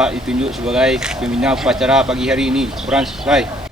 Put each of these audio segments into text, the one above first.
Bapak ditunjuk sebagai pembina upacara pagi hari ini. Kurang selesai.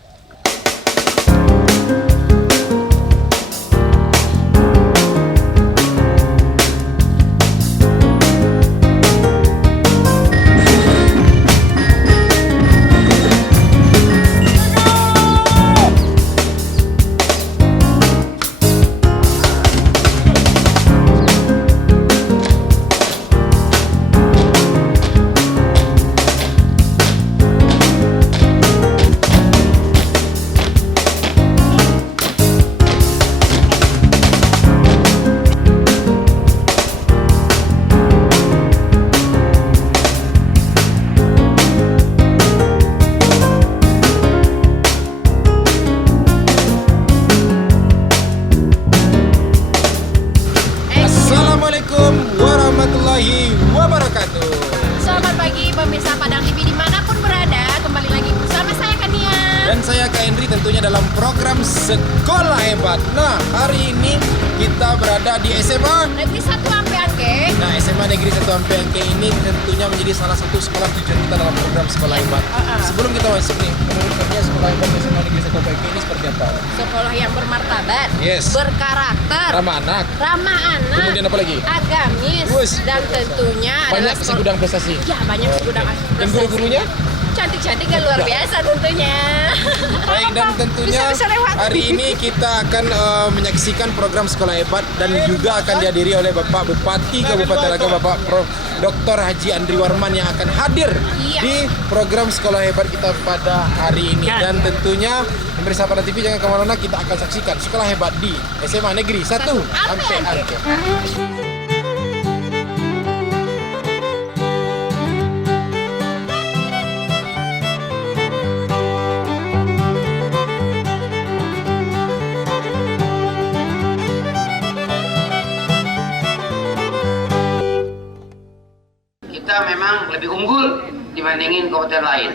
Assalamualaikum warahmatullahi wabarakatuh. Selamat pagi pemirsa Padang TV dimanapun berada. Kembali lagi bersama saya Kania Dan saya Kak Henry tentunya dalam program Sekolah Hebat. Nah, hari ini kita berada di SMA Negeri 1 Ampeangke. Nah, SMA Negeri 1 Ampeangke ini tentunya menjadi salah satu sekolah tujuan kita dalam program Sekolah Hebat. Sebelum kita masuk nih, menurut kalian Sekolah Hebat SMA Negeri 1 Ampeangke ini seperti apa? Sekolah yang bermartabat, Yes. berkarakter, Ramah anak. Kemudian apa lagi? agamis, Wes. dan tentunya Banyak adalah segudang prestasi. Ya, banyak segudang Dan guru-gurunya? cantik-cantik dan luar biasa tentunya. Baik, dan tentunya Bisa lewat. hari ini kita akan menyaksikan program Sekolah Hebat dan juga akan dihadiri oleh Bapak Bupati Kabupaten Agam, Bapak Prof. Dr. Haji Andri Warman yang akan hadir Iya. di program Sekolah Hebat kita pada hari ini. Dan tentunya pemirsa Padang TV jangan kemana-mana, kita akan saksikan Sekolah Hebat di SMA Negeri 1 Ampeangke. Kita memang lebih unggul dibandingin kabupaten lain.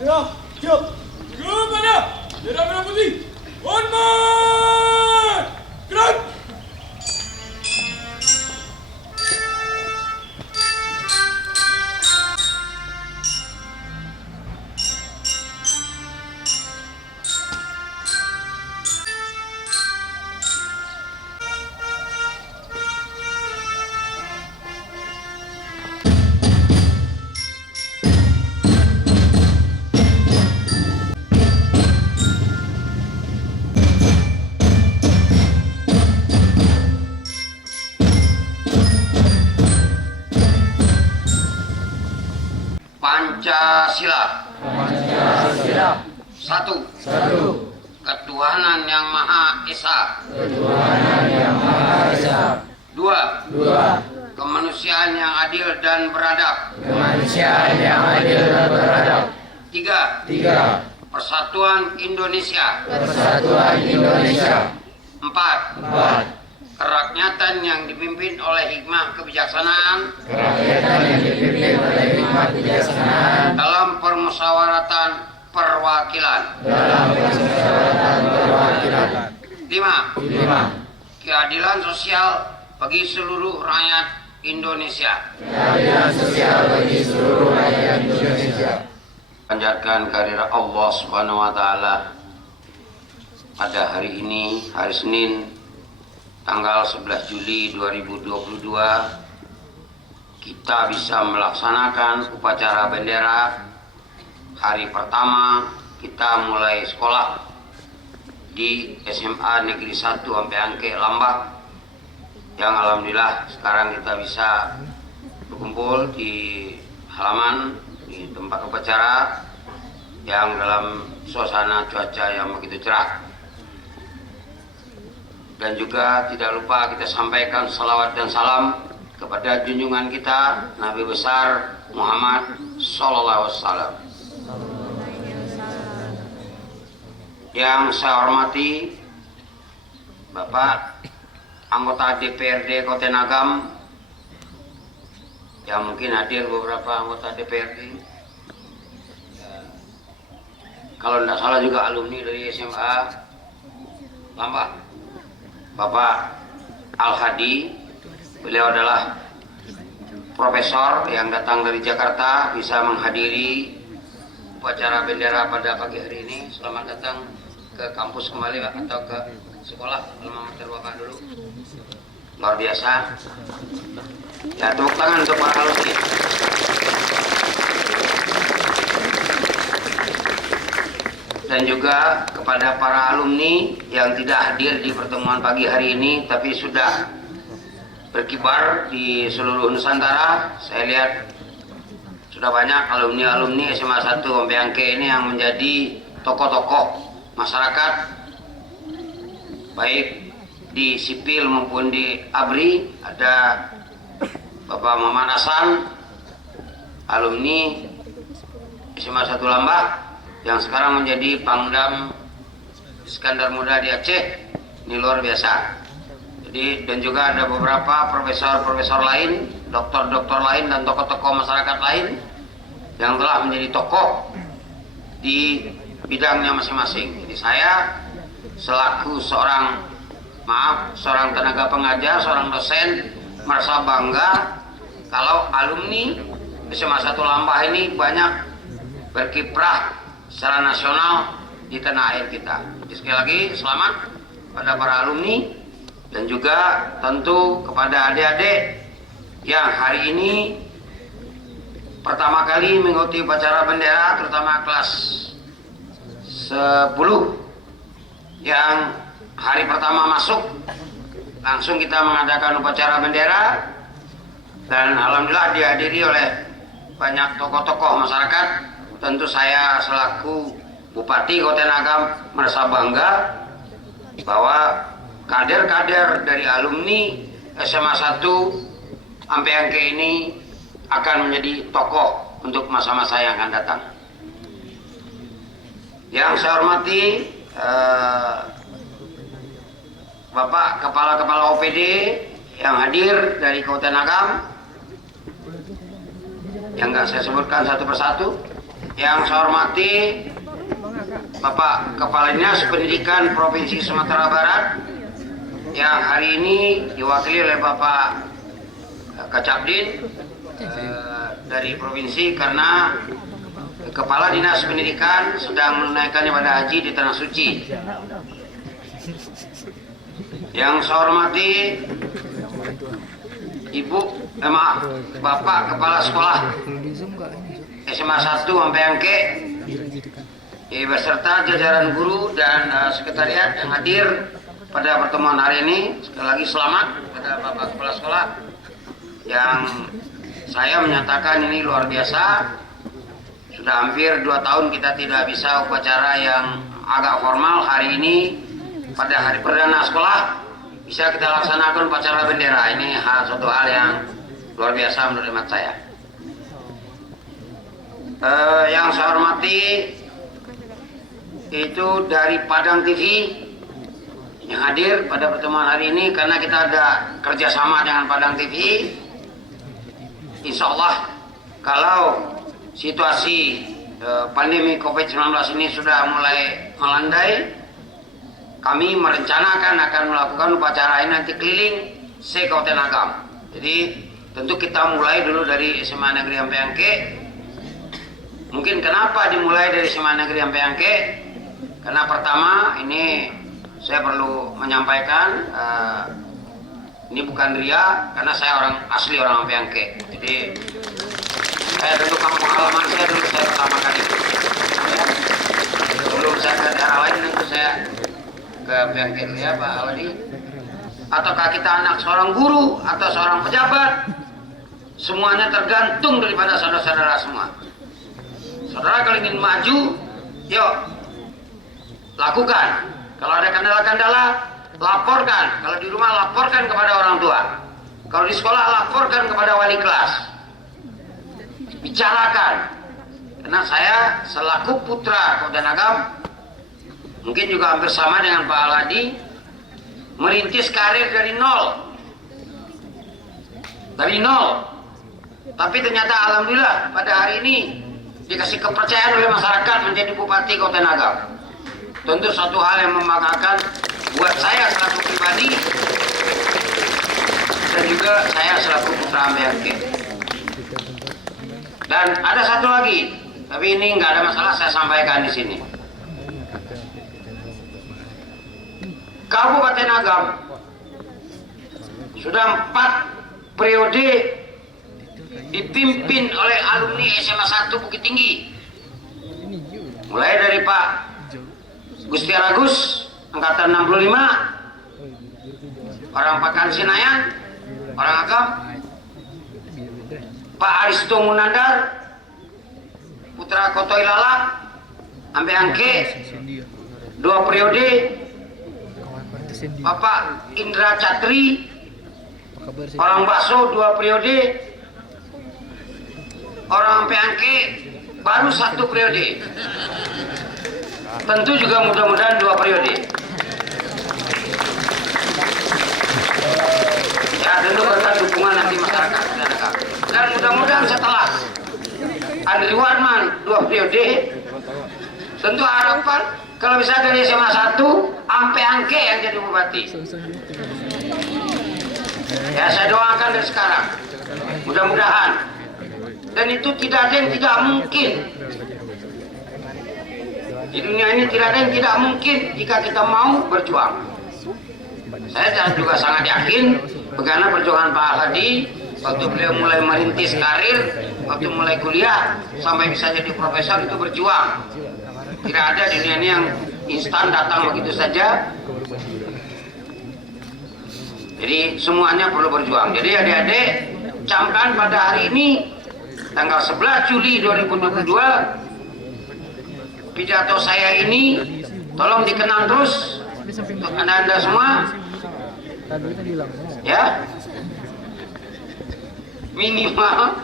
Gerak, siap. Gerak mana? Merah merah putih. On march. Gerak. Pancasila. Satu. Ketuhanan yang Maha Esa. Dua. Kemanusiaan yang adil dan beradab. Tiga. Persatuan Indonesia. Empat. Kerakyatan yang dipimpin oleh hikmah kebijaksanaan dalam permusyawaratan perwakilan. Lima. Keadilan sosial bagi seluruh rakyat Indonesia. Panjatkan kehadirat Allah Subhanahu wa taala. pada hari ini, hari Senin, tanggal 11 Juli 2022, kita bisa melaksanakan upacara bendera hari pertama kita mulai sekolah di SMA Negeri 1 Ampeangke Lambak, yang alhamdulillah sekarang kita bisa berkumpul di halaman di tempat upacara yang dalam suasana cuaca yang begitu cerah. Dan juga tidak lupa kita sampaikan salawat dan salam kepada junjungan kita Nabi besar Muhammad Sallallahu Alaihi Wasallam. Yang saya hormati Bapak anggota DPRD Kota Nagam, yang mungkin hadir beberapa anggota DPRD, kalau tidak salah juga alumni dari SMA Lambak, Bapak Al-Hadi. Beliau adalah profesor yang datang dari Jakarta, bisa menghadiri upacara bendera pada pagi hari ini. Selamat datang ke kampus kembali Pak, atau ke sekolah alma mater Bapak dulu. Luar biasa. Ya, tepuk tangan untuk para alumni. Dan juga kepada para alumni yang tidak hadir di pertemuan pagi hari ini tapi sudah berkibar di seluruh Nusantara. Saya lihat sudah banyak alumni-alumni SMA 1 Ampeangke ini yang menjadi tokoh-tokoh masyarakat, baik di sipil maupun di ABRI. Ada Bapak Muhammad Hasan, alumni SMA 1 Lambak, yang sekarang menjadi Pangdam Iskandar Muda di Aceh. Ini luar biasa. Jadi, dan juga ada beberapa profesor-profesor lain, doktor-doktor lain, dan tokoh-tokoh masyarakat lain yang telah menjadi tokoh di bidangnya masing-masing. Jadi saya selaku seorang tenaga pengajar, seorang dosen, merasa bangga kalau alumni SMA 1 Lambak ini banyak berkiprah secara nasional di tanah air kita. Jadi sekali lagi selamat pada para alumni, dan juga tentu kepada adik-adik yang hari ini pertama kali mengikuti upacara bendera, terutama kelas 10 yang hari pertama masuk langsung kita mengadakan upacara bendera, dan alhamdulillah dihadiri oleh banyak tokoh-tokoh masyarakat. Tentu saya selaku Bupati Kota Nagam merasa bangga bahwa kader-kader dari alumni SMA 1 Ampeangke ini akan menjadi tokoh untuk masa-masa yang akan datang. Yang saya hormati Bapak Kepala-Kepala OPD yang hadir dari Kota Nagam, yang nggak saya sebutkan satu persatu. Yang saya hormati Bapak Kepala Dinas Pendidikan Provinsi Sumatera Barat, yang hari ini diwakili oleh Bapak Kacabdin dari provinsi, karena Kepala Dinas Pendidikan sedang menunaikan ibadah haji di Tanah Suci. Yang saya hormati Bapak Kepala Sekolah SMA 1 Ampeangke beserta jajaran guru dan sekretariat yang hadir pada pertemuan hari ini. Sekali lagi selamat kepada Bapak Kepala Sekolah, yang saya menyatakan ini luar biasa. Sudah hampir 2 tahun kita tidak bisa upacara yang agak formal. Hari ini pada hari perdana sekolah bisa kita laksanakan upacara bendera. Ini suatu hal yang luar biasa menurut hemat saya. Yang saya hormati itu dari Padang TV yang hadir pada pertemuan hari ini, karena kita ada kerjasama dengan Padang TV. Insya Allah kalau situasi pandemi COVID-19 ini sudah mulai melandai, kami merencanakan akan melakukan upacara ini nanti keliling se-Kota Nagam. Jadi tentu kita mulai dulu dari SMA Negeri Ampeangke. Mungkin kenapa dimulai dari SMA Negeri Ampeangke? Karena pertama ini saya perlu menyampaikan ini bukan ria karena saya asli orang Ampeangke. Jadi saya dulu kampung halaman saya dulu saya pertama kali. Ya. Sebelum saya ke daerah lain tentu saya ke Ampeangke dulu ya Pak Awadi. Ataukah kita anak seorang guru atau seorang pejabat, semuanya tergantung daripada saudara-saudara semua. Saudara kalau ingin maju, yuk lakukan. Kalau ada kendala-kendala, laporkan. Kalau di rumah, laporkan kepada orang tua. Kalau di sekolah, laporkan kepada wali kelas. Bicarakan. Karena saya selaku putra Kabupaten Agam, mungkin juga hampir sama dengan Pak Aladi, merintis karir dari nol. Dari nol. Tapi ternyata alhamdulillah pada hari ini dikasih kepercayaan oleh masyarakat menjadi Bupati Kabupaten Agam. Tentu satu hal yang membanggakan buat saya selaku pribadi dan juga saya selaku putra Ampeangke. Dan ada satu lagi, tapi ini nggak ada masalah saya sampaikan di sini. Kabupaten Agam sudah 4 periode dipimpin oleh alumni SMA 1 Bukit Tinggi. Mulai dari Pak Gusti Agus, angkatan 65, orang Pakan Sinayan, orang Agam, Pak Aristo Munandar, putra Kotoi Lalak, Ampeangke, 2 periode, Bapak Indra Catri, orang Bakso 2 periode, orang Ampeangke baru 1 periode. Tentu juga mudah-mudahan 2 periode. Ya tentu berkat dukungan nanti masyarakat. Dan mudah-mudahan setelah Andri Warman 2 periode, tentu harapan kalau bisa dari SMA 1 Ampeangke yang jadi bupati. Ya saya doakan dari sekarang. Mudah-mudahan. Dan itu tidak ada yang tidak mungkin. Di dunia ini tidak ada yang tidak mungkin jika kita mau berjuang. Saya juga sangat yakin bagaimana perjuangan Pak Alhadi waktu beliau mulai merintis karir, waktu mulai kuliah sampai bisa jadi profesor itu berjuang. Tidak ada di dunia ini yang instan datang begitu saja. Jadi semuanya perlu berjuang. Jadi adik-adik camkan pada hari ini tanggal 11 Juli 2022 pidato saya ini tolong dikenang terus untuk anda semua ya, minimal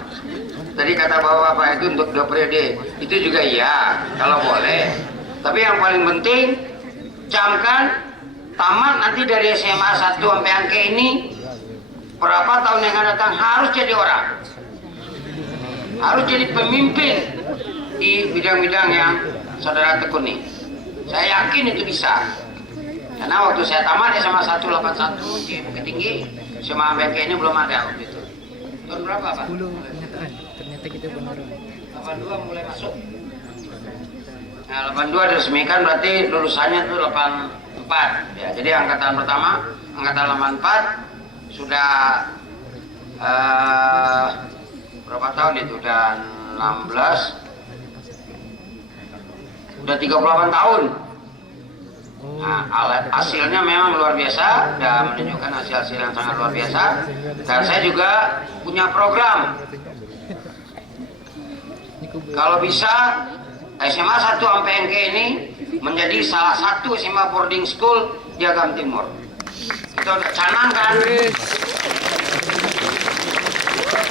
tadi kata bapak-bapak itu untuk 2 periode itu juga iya kalau boleh, tapi yang paling penting camkan tamat nanti dari SMA 1 Ampeangke ini berapa tahun yang akan datang harus jadi orang, harus jadi pemimpin di bidang-bidang yang saudara tekuni. Saya yakin itu bisa. Karena waktu saya tamat SMA 181 di Bukit Tinggi, SMA Ampeangke ini belum ada waktu itu. Tahun berapa Pak? 10 kenyataan. Ternyata kita benar. 82 mulai masuk. Nah 82 diresmikan berarti lulusannya itu 84. Ya, jadi angkatan pertama, angkatan 84 sudah berapa tahun itu? Dan 16 udah 38 tahun. Nah, hasilnya memang luar biasa dan menunjukkan hasil-hasil yang sangat luar biasa. Dan saya juga punya program. Kalau bisa SMA 1 Ampeangke ini menjadi salah satu SMA boarding school di Agam Timur. Kita udah canangkan.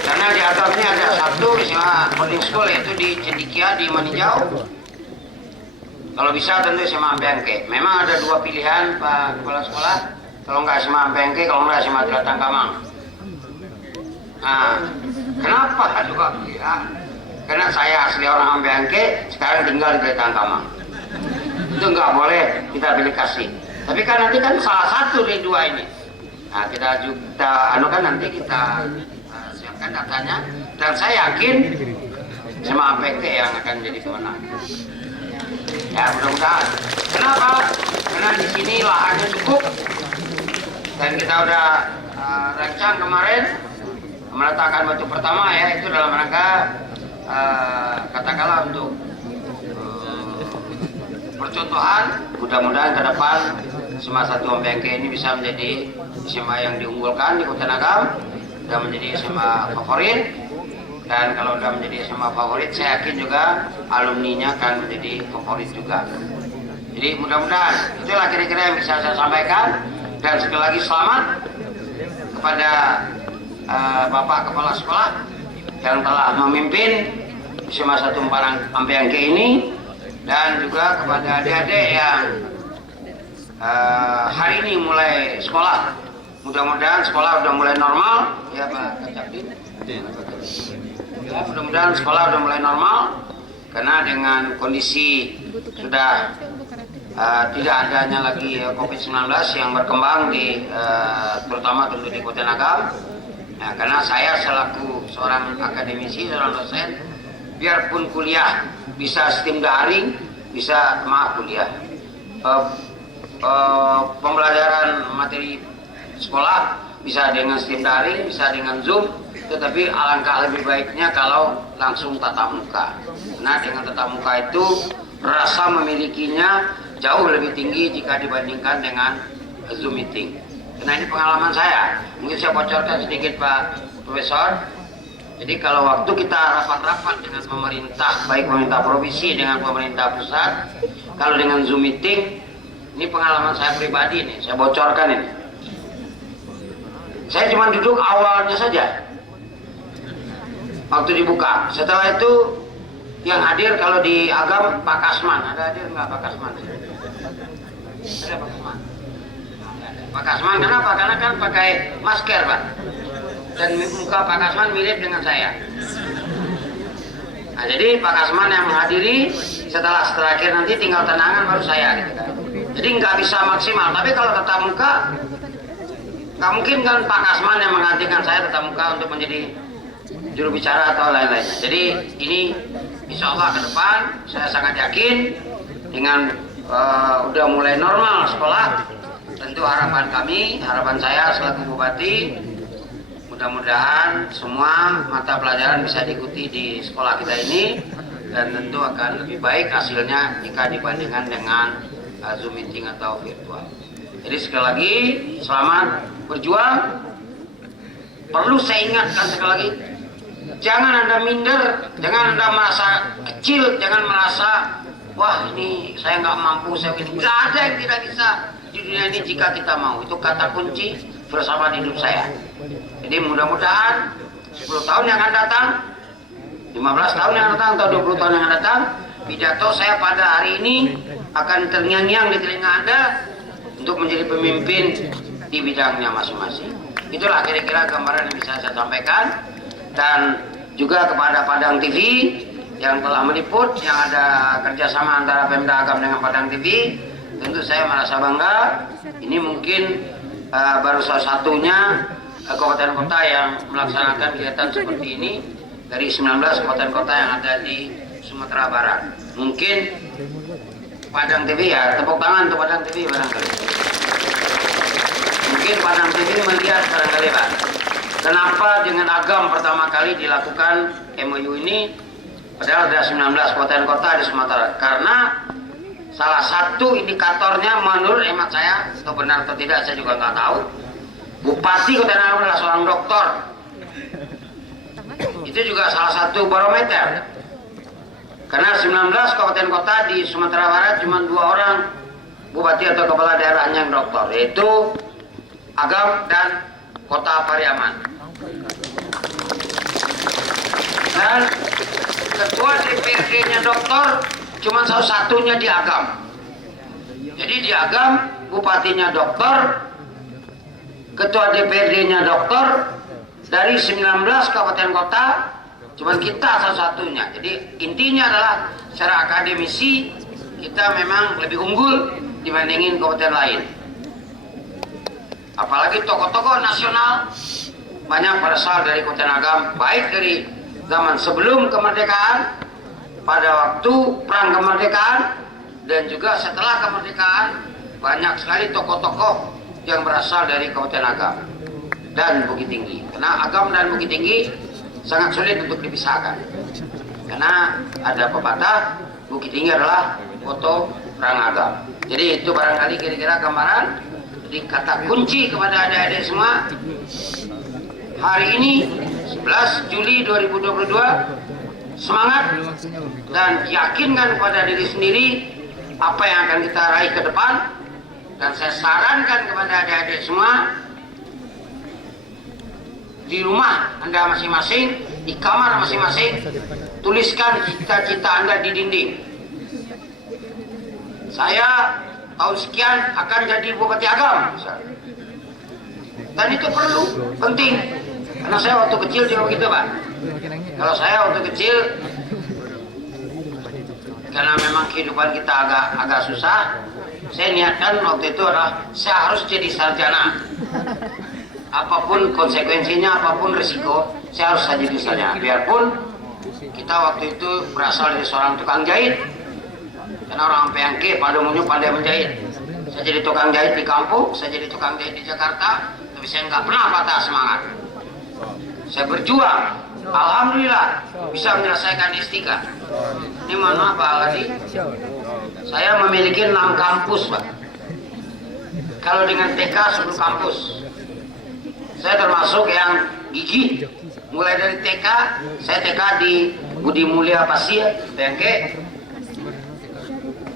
Karena di Agam ini ada satu SMA boarding school yaitu di Cendikia di Maninjau. Kalau bisa tentu SMA Ampeangke. Memang ada 2 pilihan Pak Kepala Sekolah. Kalau nggak SMA Ampeangke, kalau nggak SMA Telatang Kamang. Nah, kenapa 2 pilihan? Karena saya asli orang Ampeangke, sekarang tinggal di Telatang Kamang. Itu nggak boleh kita pilih kasih. Tapi kan nanti kan salah satu dari 2 ini. Nah, kita anukan nanti kita siapkan datanya. Dan saya yakin SMA Ampeangke yang akan jadi pemenang. Ya mudah-mudahan. Kenapa? Karena karena di sini lahannya cukup dan kita udah rancang kemarin meletakkan batu pertama ya, itu dalam rangka katakanlah untuk percontohan. Mudah-mudahan ke depan SMA 1 Ambengke ini bisa menjadi SMA yang diunggulkan di Kota Nagam dan menjadi SMA favorit. Dan kalau udah menjadi SMA favorit, saya yakin juga alumninya akan menjadi favorit juga. Jadi mudah-mudahan itulah kira-kira yang bisa saya sampaikan. Dan sekali lagi selamat kepada Bapak Kepala Sekolah yang telah memimpin SMA 1 Ambengke ini, dan juga kepada adik-adik yang hari ini mulai sekolah. Mudah-mudahan sekolah udah mulai normal ya Pak Kacabdin. Ya, mudah-mudahan sekolah udah mulai normal karena dengan kondisi sudah tidak adanya lagi COVID-19 yang berkembang di terutama tentu di Kota Nagam. Nah, karena saya selaku seorang akademisi, seorang dosen, biarpun kuliah bisa sistem daring, bisa kuliah pembelajaran materi sekolah bisa dengan sistem daring, bisa dengan Zoom, tetapi alangkah lebih baiknya kalau langsung tatap muka. Nah, dengan tatap muka itu rasa memilikinya jauh lebih tinggi jika dibandingkan dengan Zoom meeting. Karena ini pengalaman saya, mungkin saya bocorkan sedikit Pak Profesor. Jadi kalau waktu kita rapat-rapat dengan pemerintah, baik pemerintah provinsi dengan pemerintah pusat, kalau dengan Zoom meeting, ini pengalaman saya pribadi nih, saya bocorkan ini. Saya cuma duduk awalnya saja, waktu dibuka. Setelah itu yang hadir kalau di Agam Pak Kasman, ada hadir nggak Pak Kasman? Ada Pak Kasman. Pak Kasman kenapa? Karena kan pakai masker Pak, dan muka Pak Kasman mirip dengan saya. Nah, jadi Pak Kasman yang menghadiri, setelah terakhir nanti tinggal tenangan baru saya gitu kan. Jadi nggak bisa maksimal. Tapi kalau tatap muka, nggak mungkin kan Pak Kasman yang menggantikan saya tatap muka untuk menjadi juru bicara atau lain-lain. Jadi ini insya Allah ke depan saya sangat yakin dengan udah mulai normal sekolah. Tentu harapan kami, harapan saya selaku bupati, mudah-mudahan semua mata pelajaran bisa diikuti di sekolah kita ini, dan tentu akan lebih baik hasilnya jika dibandingkan dengan Zoom meeting atau virtual. Jadi sekali lagi selamat berjuang. Perlu saya ingatkan sekali lagi, jangan Anda minder, jangan Anda merasa kecil, jangan merasa wah ini saya nggak mampu, saya ini. Nggak ada yang tidak bisa di dunia ini jika kita mau. Itu kata kunci filsafat hidup saya. Jadi mudah-mudahan 10 tahun yang akan datang, 15 tahun yang akan datang, atau 20 tahun yang akan datang, pidato saya pada hari ini akan terngiang-ngiang di telinga Anda untuk menjadi pemimpin di bidangnya masing-masing. Itulah kira-kira gambaran yang bisa saya sampaikan. Dan juga kepada Padang TV yang telah meliput, yang ada kerjasama antara Pemda Agam dengan Padang TV, tentu saya merasa bangga. Ini mungkin baru salah satunya kabupaten kota yang melaksanakan kegiatan seperti ini dari 19 kabupaten kota yang ada di Sumatera Barat. Mungkin Padang TV ya, tepuk tangan untuk Padang TV barangkali. Mungkin Padang TV melihat barangkali Pak, kenapa dengan Agam pertama kali dilakukan MOU ini, padahal ada 19 kabupaten kota di Sumatera. Karena salah satu indikatornya menurut hemat saya, atau benar atau tidak saya juga nggak tahu, Bupati Kota Nagam adalah seorang doktor. Itu juga salah satu barometer. Karena 19 kabupaten kota di Sumatera Barat cuma 2 orang bupati atau kepala daerahnya yang doktor, yaitu Agam dan Kota Pariaman. Dan ketua DPRD-nya doktor cuma salah satunya di Agam. Jadi di Agam bupatinya doktor, ketua DPRD-nya doktor, dari 19 kabupaten kota cuma kita salah satunya. Jadi intinya adalah secara akademisi kita memang lebih unggul dibandingin kabupaten lain. Apalagi tokoh-tokoh nasional banyak berasal dari Kota Nagam, baik dari zaman sebelum kemerdekaan, pada waktu perang kemerdekaan, dan juga setelah kemerdekaan. banyak sekali tokoh-tokoh yang berasal dari Kabupaten Agam dan Bukit Tinggi. Karena Agam dan Bukit Tinggi sangat sulit untuk dipisahkan. Karena ada pepatah, Bukit Tinggi adalah foto orang Agam. Jadi itu barangkali kira-kira gambaran. Jadi kata kunci kepada adik-adik semua, hari ini 11 Juli 2022, semangat dan yakinkan kepada diri sendiri apa yang akan kita raih ke depan. Dan saya sarankan kepada adik-adik semua, di rumah Anda masing-masing, di kamar masing-masing, tuliskan cita-cita Anda di dinding. Saya tahun sekian akan jadi Bupati Agam, misalnya. Dan itu perlu, penting. Karena saya waktu kecil juga begitu, Pak. Kalau saya waktu kecil, karena memang kehidupan kita agak susah, saya niatkan waktu itu adalah saya harus jadi sarjana. Apapun konsekuensinya, apapun risiko, saya harus jadi sarjana. Biarpun kita waktu itu berasal dari seorang tukang jahit. Karena orang Peyangke pada umumnya pandai menjahit. Saya jadi tukang jahit di kampung, saya jadi tukang jahit di Jakarta, tapi saya nggak pernah patah semangat. Saya berjuang, alhamdulillah bisa menyelesaikan S3. Ini mohon maaf Pak Aladi, saya memiliki 6 kampus Pak. Kalau dengan TK 10 kampus. Saya termasuk yang gigih. Mulai dari TK, saya TK di Budi Mulia Pasir, Peyangke.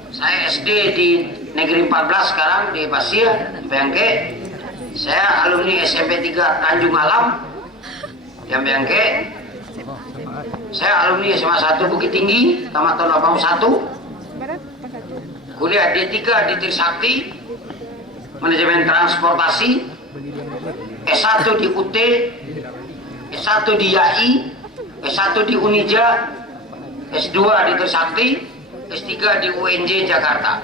Saya SD di Negeri 14 sekarang di Pasir, Peyangke. Saya alumni SMP 3 Tanjung Alam, yang Peyangke. Saya alumni SMA 1 Bukit Tinggi, tamat tahun 81. Kuliah D3 di Trisakti, Manajemen Transportasi. S1 di UT, S1 di YAI, S1 di Unija, S2 di Trisakti, S3 di UNJ Jakarta.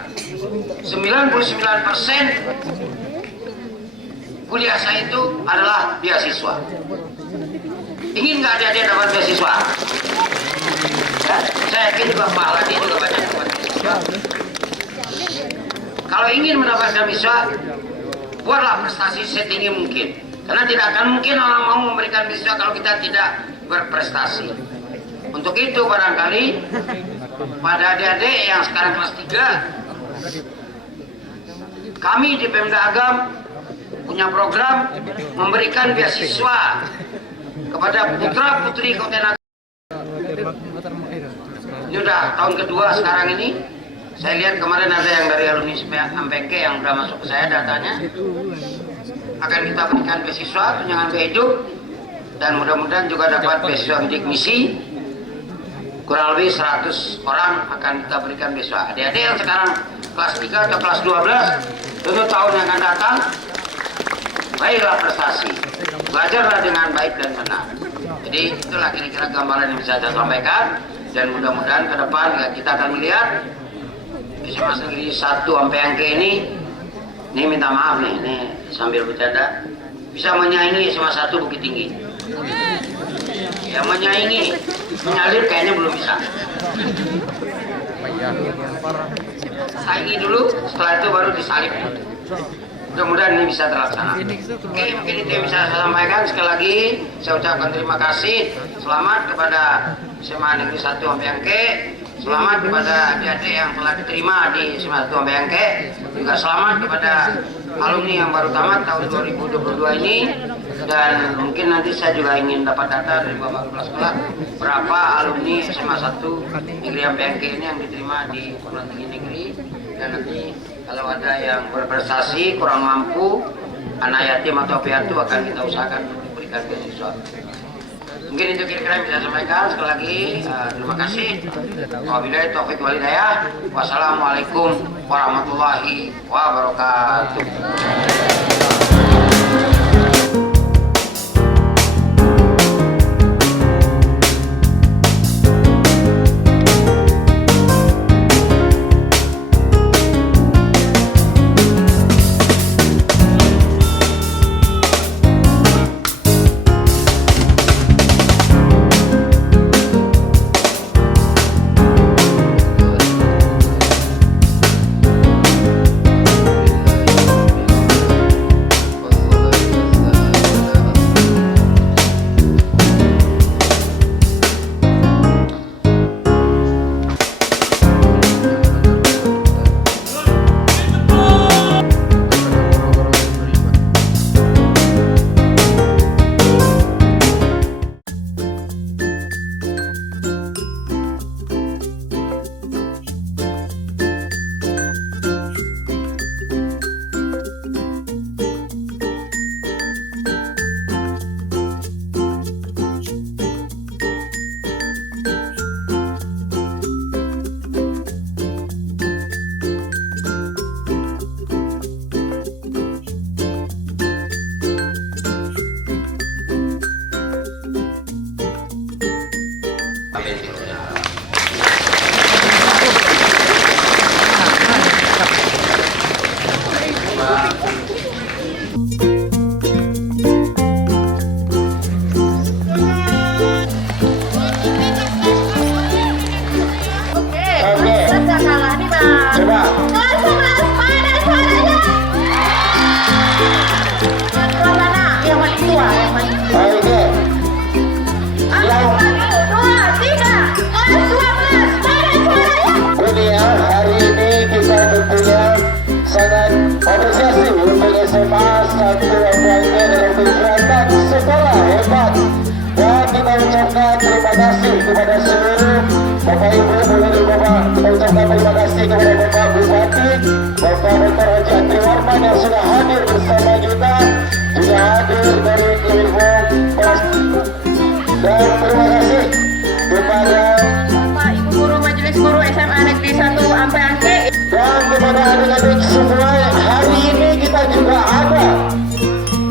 99% kuliah saya itu adalah beasiswa. Ingin nggak ada dapat beasiswa? Ya, saya yakin juga Pak Aladi juga banyak dapat beasiswa. Kalau ingin mendapatkan beasiswa, buatlah prestasi setinggi mungkin. Karena tidak akan mungkin orang mau memberikan beasiswa kalau kita tidak berprestasi. Untuk itu barangkali pada adik-adik yang sekarang kelas 3, kami di Pemda Agam punya program memberikan beasiswa kepada putra-putri Kabupaten Agam. Ini udah tahun kedua sekarang ini. Saya lihat kemarin ada yang dari alumni Peyangke yang sudah masuk ke saya datanya. Akan kita berikan beasiswa tunjangan biaya hidup dan mudah-mudahan juga dapat beasiswa bidik misi. Kurang lebih 100 orang akan kita berikan beasiswa. Adik-adik yang sekarang kelas 3 atau kelas 12 untuk tahun yang akan datang, baiklah prestasi, belajarlah dengan baik dan benar. Jadi itulah kira-kira gambaran yang bisa saya sampaikan, dan mudah-mudahan ke depan kita akan melihat SMA Negeri 1 Peyangke ini minta maaf nih, ini sambil bercanda, bisa menyaingi SMA 1 Bukit Tinggi. Ya menyaingi, menyalir kayaknya belum bisa. Saingi dulu, setelah itu baru disalib. Mudah-mudahan ini bisa terlaksana. Oke, mungkin itu yang bisa saya sampaikan. Sekali lagi saya ucapkan terima kasih. Selamat kepada SMA Negeri 1 Peyangke. Selamat kepada adik-adik yang telah diterima di SMA 1 Peyangke. Juga selamat kepada alumni yang baru tamat tahun 2022 ini. Dan mungkin nanti saya juga ingin dapat data dari Bapak Kepala Sekolah berapa alumni SMA 1 Negeri Peyangke ini yang diterima di perguruan tinggi negeri. Dan nanti kalau ada yang berprestasi kurang mampu, anak yatim atau piatu, akan kita usahakan untuk diberikan beasiswa. Mungkin itu kira-kira yang bisa saya sampaikan. Sekali lagi terima kasih. Wabillahi taufiq wal hidayah. Wassalamualaikum warahmatullahi wabarakatuh. Besi Nurjana. Oke, kita nggak kalah nih bang. Coba. Kelas 11, mana suaranya? Kelas mana? Yang paling tua, yang paling tua. Oke. Satu, dua, tiga. Kelas 12, mana suaranya? Ini ya, hari ini kita tentunya sangat apresiasi untuk SMA 1 Ampiangke dalam kegiatan sekolah hebat. Dan kita ucapkan terima kasih kepada seluruh Bapak Ibu, mulai dari Bapak, kita ucapkan terima kasih kepada Bapak Bupati, Bapak Dr. Haji Andri Warman yang sudah hadir bersama kita, juga hadir dari Klinik Pos. Dan terima kasih kepada Bapak Ibu Guru Majelis Guru SMA Negeri 1 Ampiangke. dan kepada adik-adik semua, hari ini kita juga ada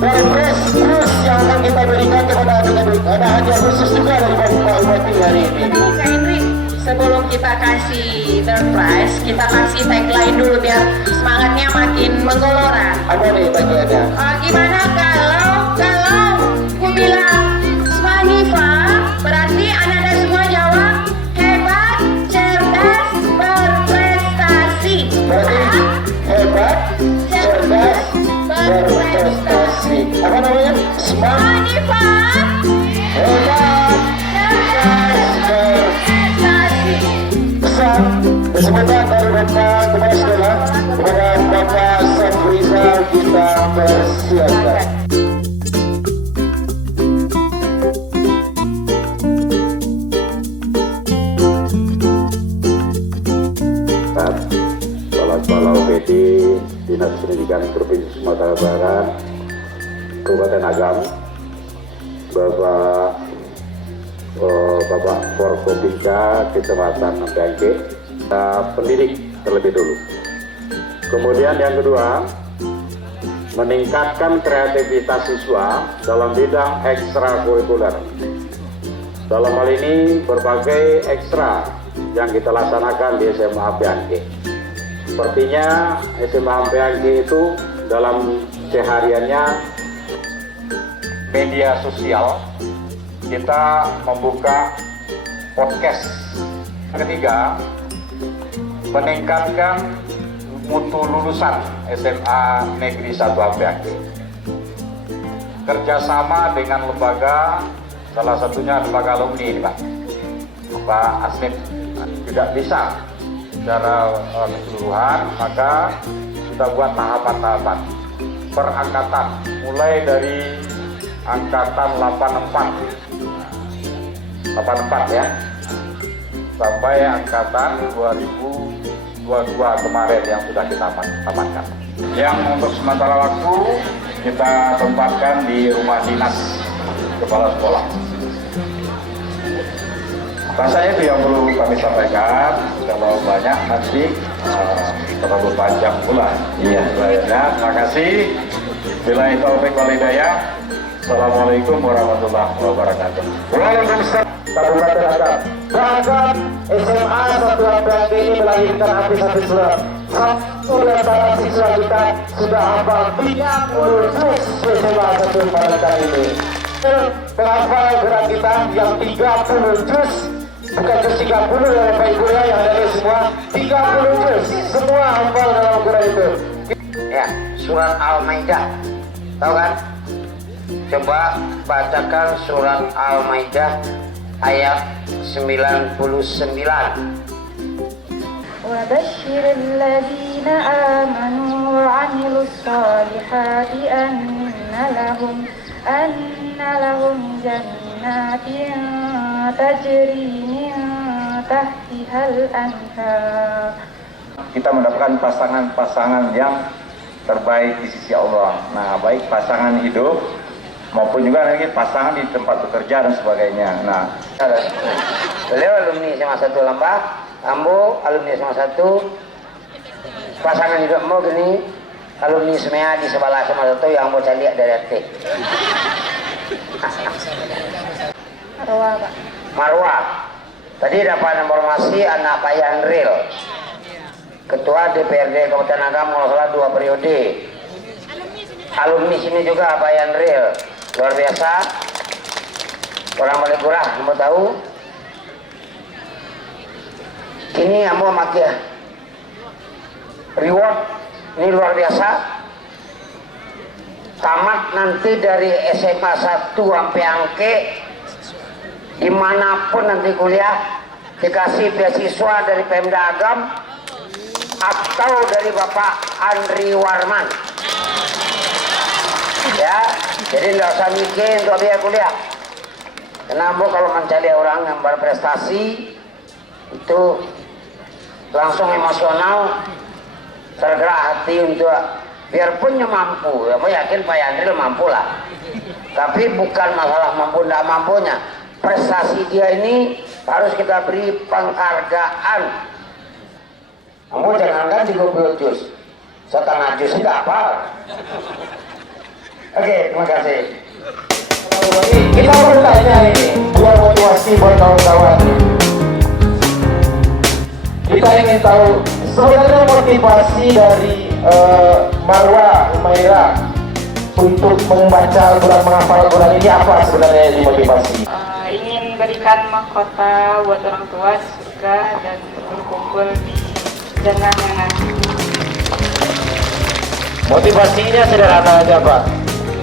Perpres Plus yang akan kita berikan kepada adik-adik. Ada hadiah khusus juga dari Bapak Bupati hari ini. Kak Henry, sebelum kita kasih third prize, kita kasih tagline dulu biar semangatnya makin menggelora. Apa nih tagline-nya? Gimana kalau ku bilang Smanifa, berarti anak-anak semua jawab hebat, cerdas, berprestasi. Berarti hebat, cerdas, berprestasi. Apa namanya? Smart, Smanifa, hebat, cerdas, prestasi. besar. Kesempatan dari Bapak Kepala Sekolah kepada Bapak Safrizal kita persilakan. Kepala OPD Dinas Pendidikan Provinsi Sumatera Barat, Kabupaten Agam, Bapak Forkopimda Kecamatan Ampiangke, pendidik terlebih dulu. Kemudian yang kedua, meningkatkan kreativitas siswa dalam bidang ekstrakurikuler. Dalam hal ini berbagai ekstra yang kita laksanakan di SMA Ampiangke. Sepertinya SMA Ampiangke itu dalam sehariannya media sosial, kita membuka podcast. Ketiga, meningkatkan mutu lulusan SMA Negeri 1 Ampiangke. Kerjasama dengan lembaga, salah satunya lembaga alumni ini Pak Asnif. Tidak bisa secara keseluruhan, maka kita buat tahapan-tahapan per angkatan, mulai dari angkatan 84 ya, sampai angkatan 2022 kemarin yang sudah kita tamatkan. Yang untuk sementara waktu kita tempatkan di rumah dinas kepala sekolah. Rasanya itu yang perlu kami sampaikan. Kalau banyak nanti terlalu panjang pula. Iya. Terima kasih. Billahi taufiq wal hidayah. Assalamualaikum warahmatullahi wabarakatuh. Waalaikumsalam. Kabupaten Agam. Bahkan SMA 1 Ampiangke ini melahirkan habis-habis surat. Satu dari para siswa kita sudah hafal 30 juz SMA 1 Ampiangke ini. Penghafal gerak kita yang 30 juz, bukan juz 30 ya Bapak Ibu ya, yang dari semua 30 juz, semua hafal dalam gerak itu. Ya, surat Al-Maidah. Tahu kan? Coba bacakan surat Al-Maidah ayat 99. وبشر الذين آمنوا وعملوا الصالحات أن لهم جنات تجري من تحتها الأنهار. Kita mendapatkan pasangan-pasangan yang terbaik di sisi Allah. Nah, baik pasangan hidup maupun juga nanti pasangan di tempat bekerja dan sebagainya. Nah, Beliau alumni SMA 1 Lambah, Ambo alumni SMA 1, pasangan hidup Ambo gini alumni SMEA di sebelah SMA 1 yang mau cari dari hati. Marwah, Pak. Marwah, Tadi dapat informasi anak Pak Yandril, Ketua DPRD Kabupaten Agam, kalau salah 2 periode. Alumni sini juga Pak Yandril, luar biasa. Orang Maligurah, kamu tahu? Ini kamu makia reward, ini luar biasa. Tamat nanti dari SMA 1 sampai angke, dimanapun nanti kuliah, dikasih beasiswa dari Pemda Agam atau dari Bapak Andri Warman. Ya, jadi tidak usah mikir untuk biaya kuliah. Kenapa kalau mencari orang yang berprestasi itu langsung emosional, tergerak hati untuk biarpun mampu, ya, saya yakin Pak Yandril mampu lah. Tapi bukan masalah mampu tidak mampunya, prestasi dia ini harus kita beri penghargaan. Kamu jangankan 30 juz, setengah juz tidak apa. Oke, terima kasih. Kita bertanya ini buat motivasi buat kawan-kawan. Kita ingin tahu sebenarnya motivasi dari Marwa Umaira untuk membaca Al-Quran, menghafal Al-Quran ini apa sebenarnya dimotivasi? Ingin berikan mahkota buat orang tua di surga dan berkumpul di jannah nanti. Motivasinya sederhana aja Pak,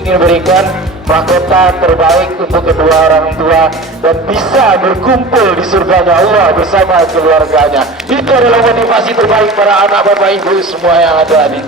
ingin berikan mahkota terbaik untuk kedua orang tua dan bisa berkumpul di surganya Allah bersama keluarganya. Itu adalah motivasi terbaik para anak bapak ibu semua yang ada di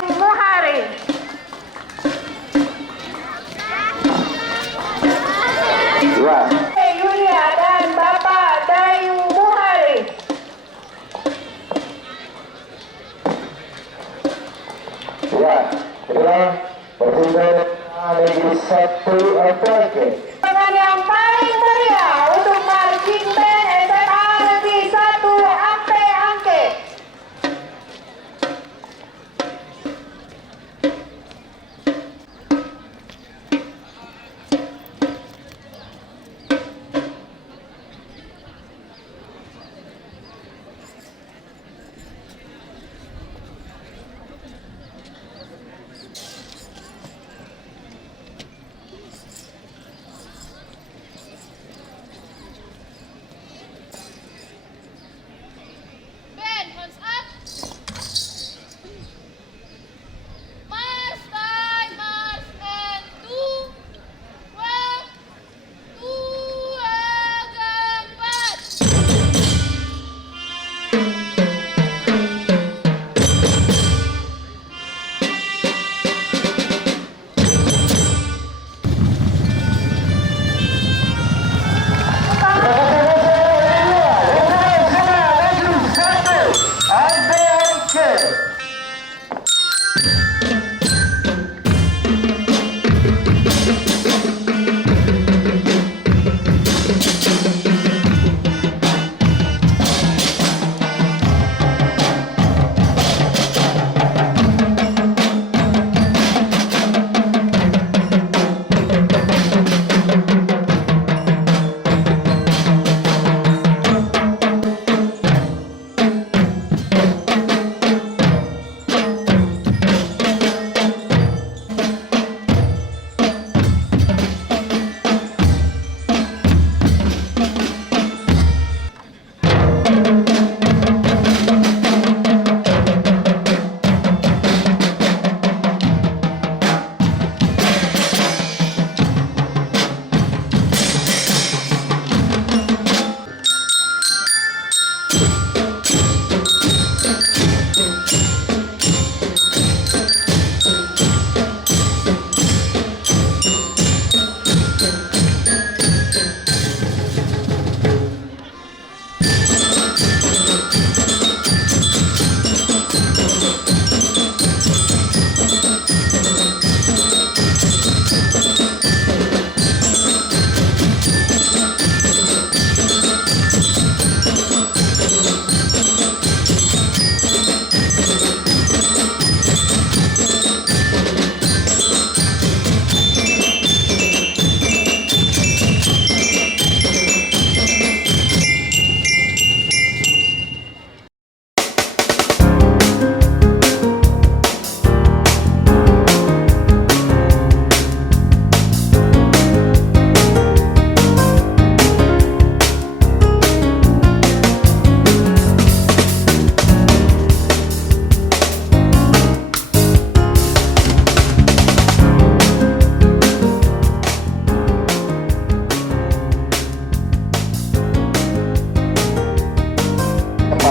Muhari. Yulia dan Bapak Dayu Muhari. ya, itulah berkumpul negeri 1 April. Dengan yang paling meriah untuk marching band SMA Negeri 1 Angke Angke.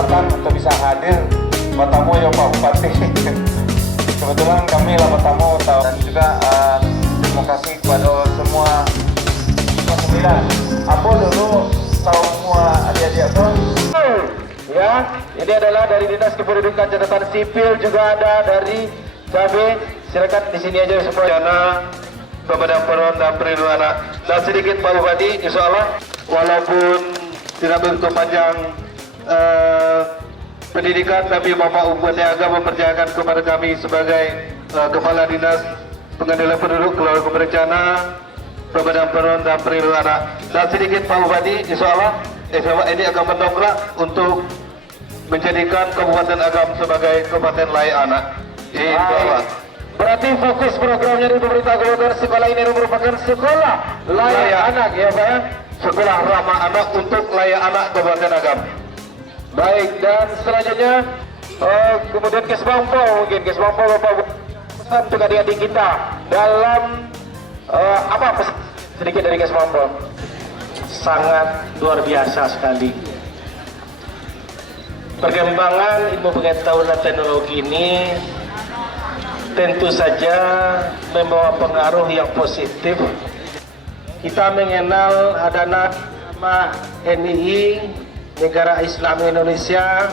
kesempatan untuk bisa hadir bertamu ya Pak Bupati. Kebetulan kami lah bertamu dan juga terima kasih kepada semua pemuda. Apa dulu tahu semua adik-adik tuh? Ya, ini adalah dari Dinas Kependudukan Catatan Sipil, juga ada dari Cabe. Silakan di sini aja semua. Jana, Bapak Peron dan Perlindungan Anak. Dan sedikit Pak Bupati, insya Allah, walaupun tidak begitu panjang pendidikan, tapi Bapak Bupati Agam mempercayakan kepada kami sebagai Kepala Dinas Pengadilan Penduduk, Keluarga Berencana, Bapak Peron dan Perlindungan Anak. Dan sedikit Pak Bupati, insya Allah, ini akan mendongkrak untuk menjadikan Kabupaten Agam sebagai Kabupaten layak anak. Insya Allah. Berarti fokus programnya di pemerintah kabupaten sekolah ini merupakan sekolah layak anak ya Pak ya. Sekolah ramah anak untuk layak anak Kabupaten Agam. Baik, dan selanjutnya kemudian Kesbangpol, mungkin Kesbangpol Bapak pesan untuk adik-adik kita dalam apa pesan sedikit dari Kesbangpol? Sangat luar biasa sekali. Perkembangan ilmu pengetahuan dan teknologi ini tentu saja membawa pengaruh yang positif. Kita mengenal ada nama NII, Negara Islam Indonesia,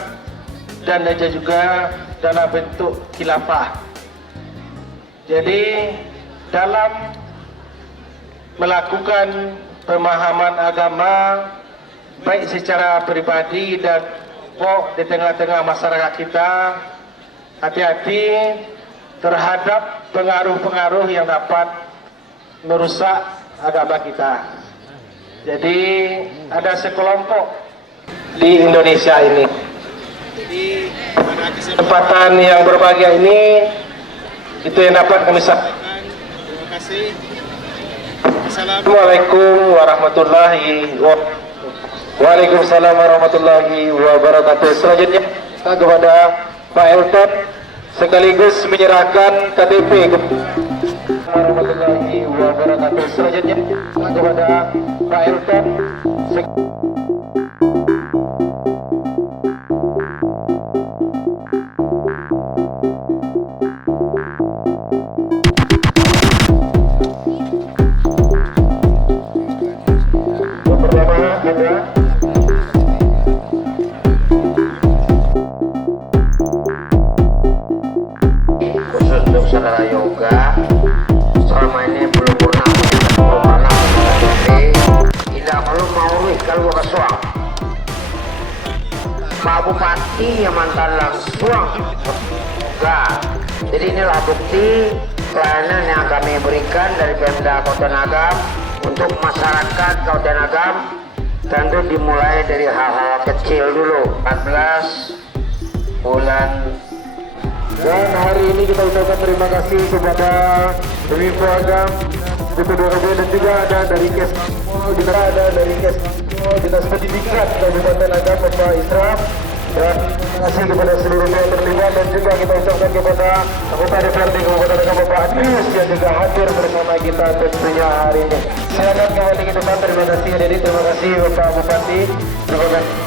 dan ada juga dalam bentuk khilafah. Jadi dalam melakukan pemahaman agama baik secara pribadi dan di tengah-tengah masyarakat kita, hati-hati terhadap pengaruh-pengaruh yang dapat merusak agama kita. Jadi ada sekelompok di Indonesia ini. Jadi pada kesempatan yang berbahagia ini itu yang dapat kami sampaikan. Terima kasih. Assalamualaikum warahmatullahi wabarakatuh. Waalaikumsalam warahmatullahi wabarakatuh. Selanjutnya kepada Pak Elton sekaligus menyerahkan KTP warahmatullahi wabarakatuh. Selanjutnya kepada Pak Elton. Khusus untuk saudara yoga, selama ini belum pernah tidak perlu mau kalau kesuang Pak Bupati yang mantan langsung enggak. Jadi inilah bukti pelayanan yang kami berikan dari Pemda Kabupaten Agam untuk masyarakat Kabupaten Agam. Tentu dimulai dari hal-hal kecil dulu. 14 bulan. Dan hari ini kita ucapkan terima kasih kepada Kominfo Agam, dan juga ada dari Kesbangpol, juga ada dari Kesbangpol, Dinas Pendidikan Kabupaten Agam, Bapak Isram. Dan terima kasih kepada seluruh pihak terlibat, dan juga kita ucapkan kepada anggota DPRD Kabupaten Agam, Bapak Adius, yang juga hadir bersama kita tentunya hari ini. Silakan kembali ke depan. Terima kasih Dedi, terima kasih Bapak Bupati, terima kasih.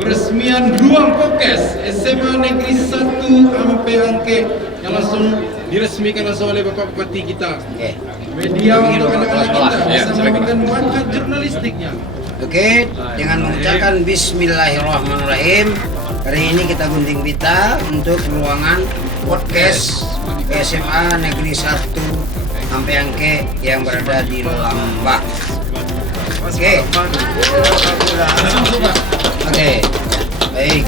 Peresmian ruang Pokes SMA Negeri 1 Ampeangke yang langsung diresmikan langsung oleh Bapak Bupati kita. Media untuk anak-anak kita bisa memberikan manfaat jurnalistiknya. Oke, dengan mengucapkan Bismillahirrahmanirrahim. Hari ini kita gunting pita untuk ruangan podcast SMA Negeri 1 Ampeangke yang berada di Lambak. Oke. Oke. Baik.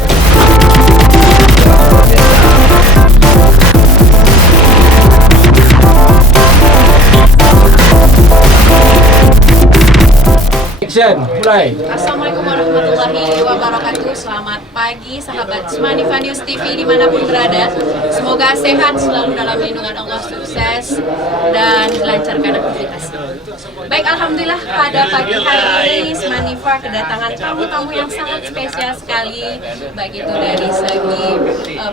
Action, mulai. Assalamualaikum warahmatullahi wabarakatuh. Selamat pagi sahabat Smanifa News TV dimanapun berada. Semoga sehat selalu dalam lindungan Allah, sukses dan dilancarkan aktivitas. Baik, alhamdulillah pada pagi hari ini Smanifa kedatangan tamu-tamu yang sangat spesial sekali, baik itu dari segi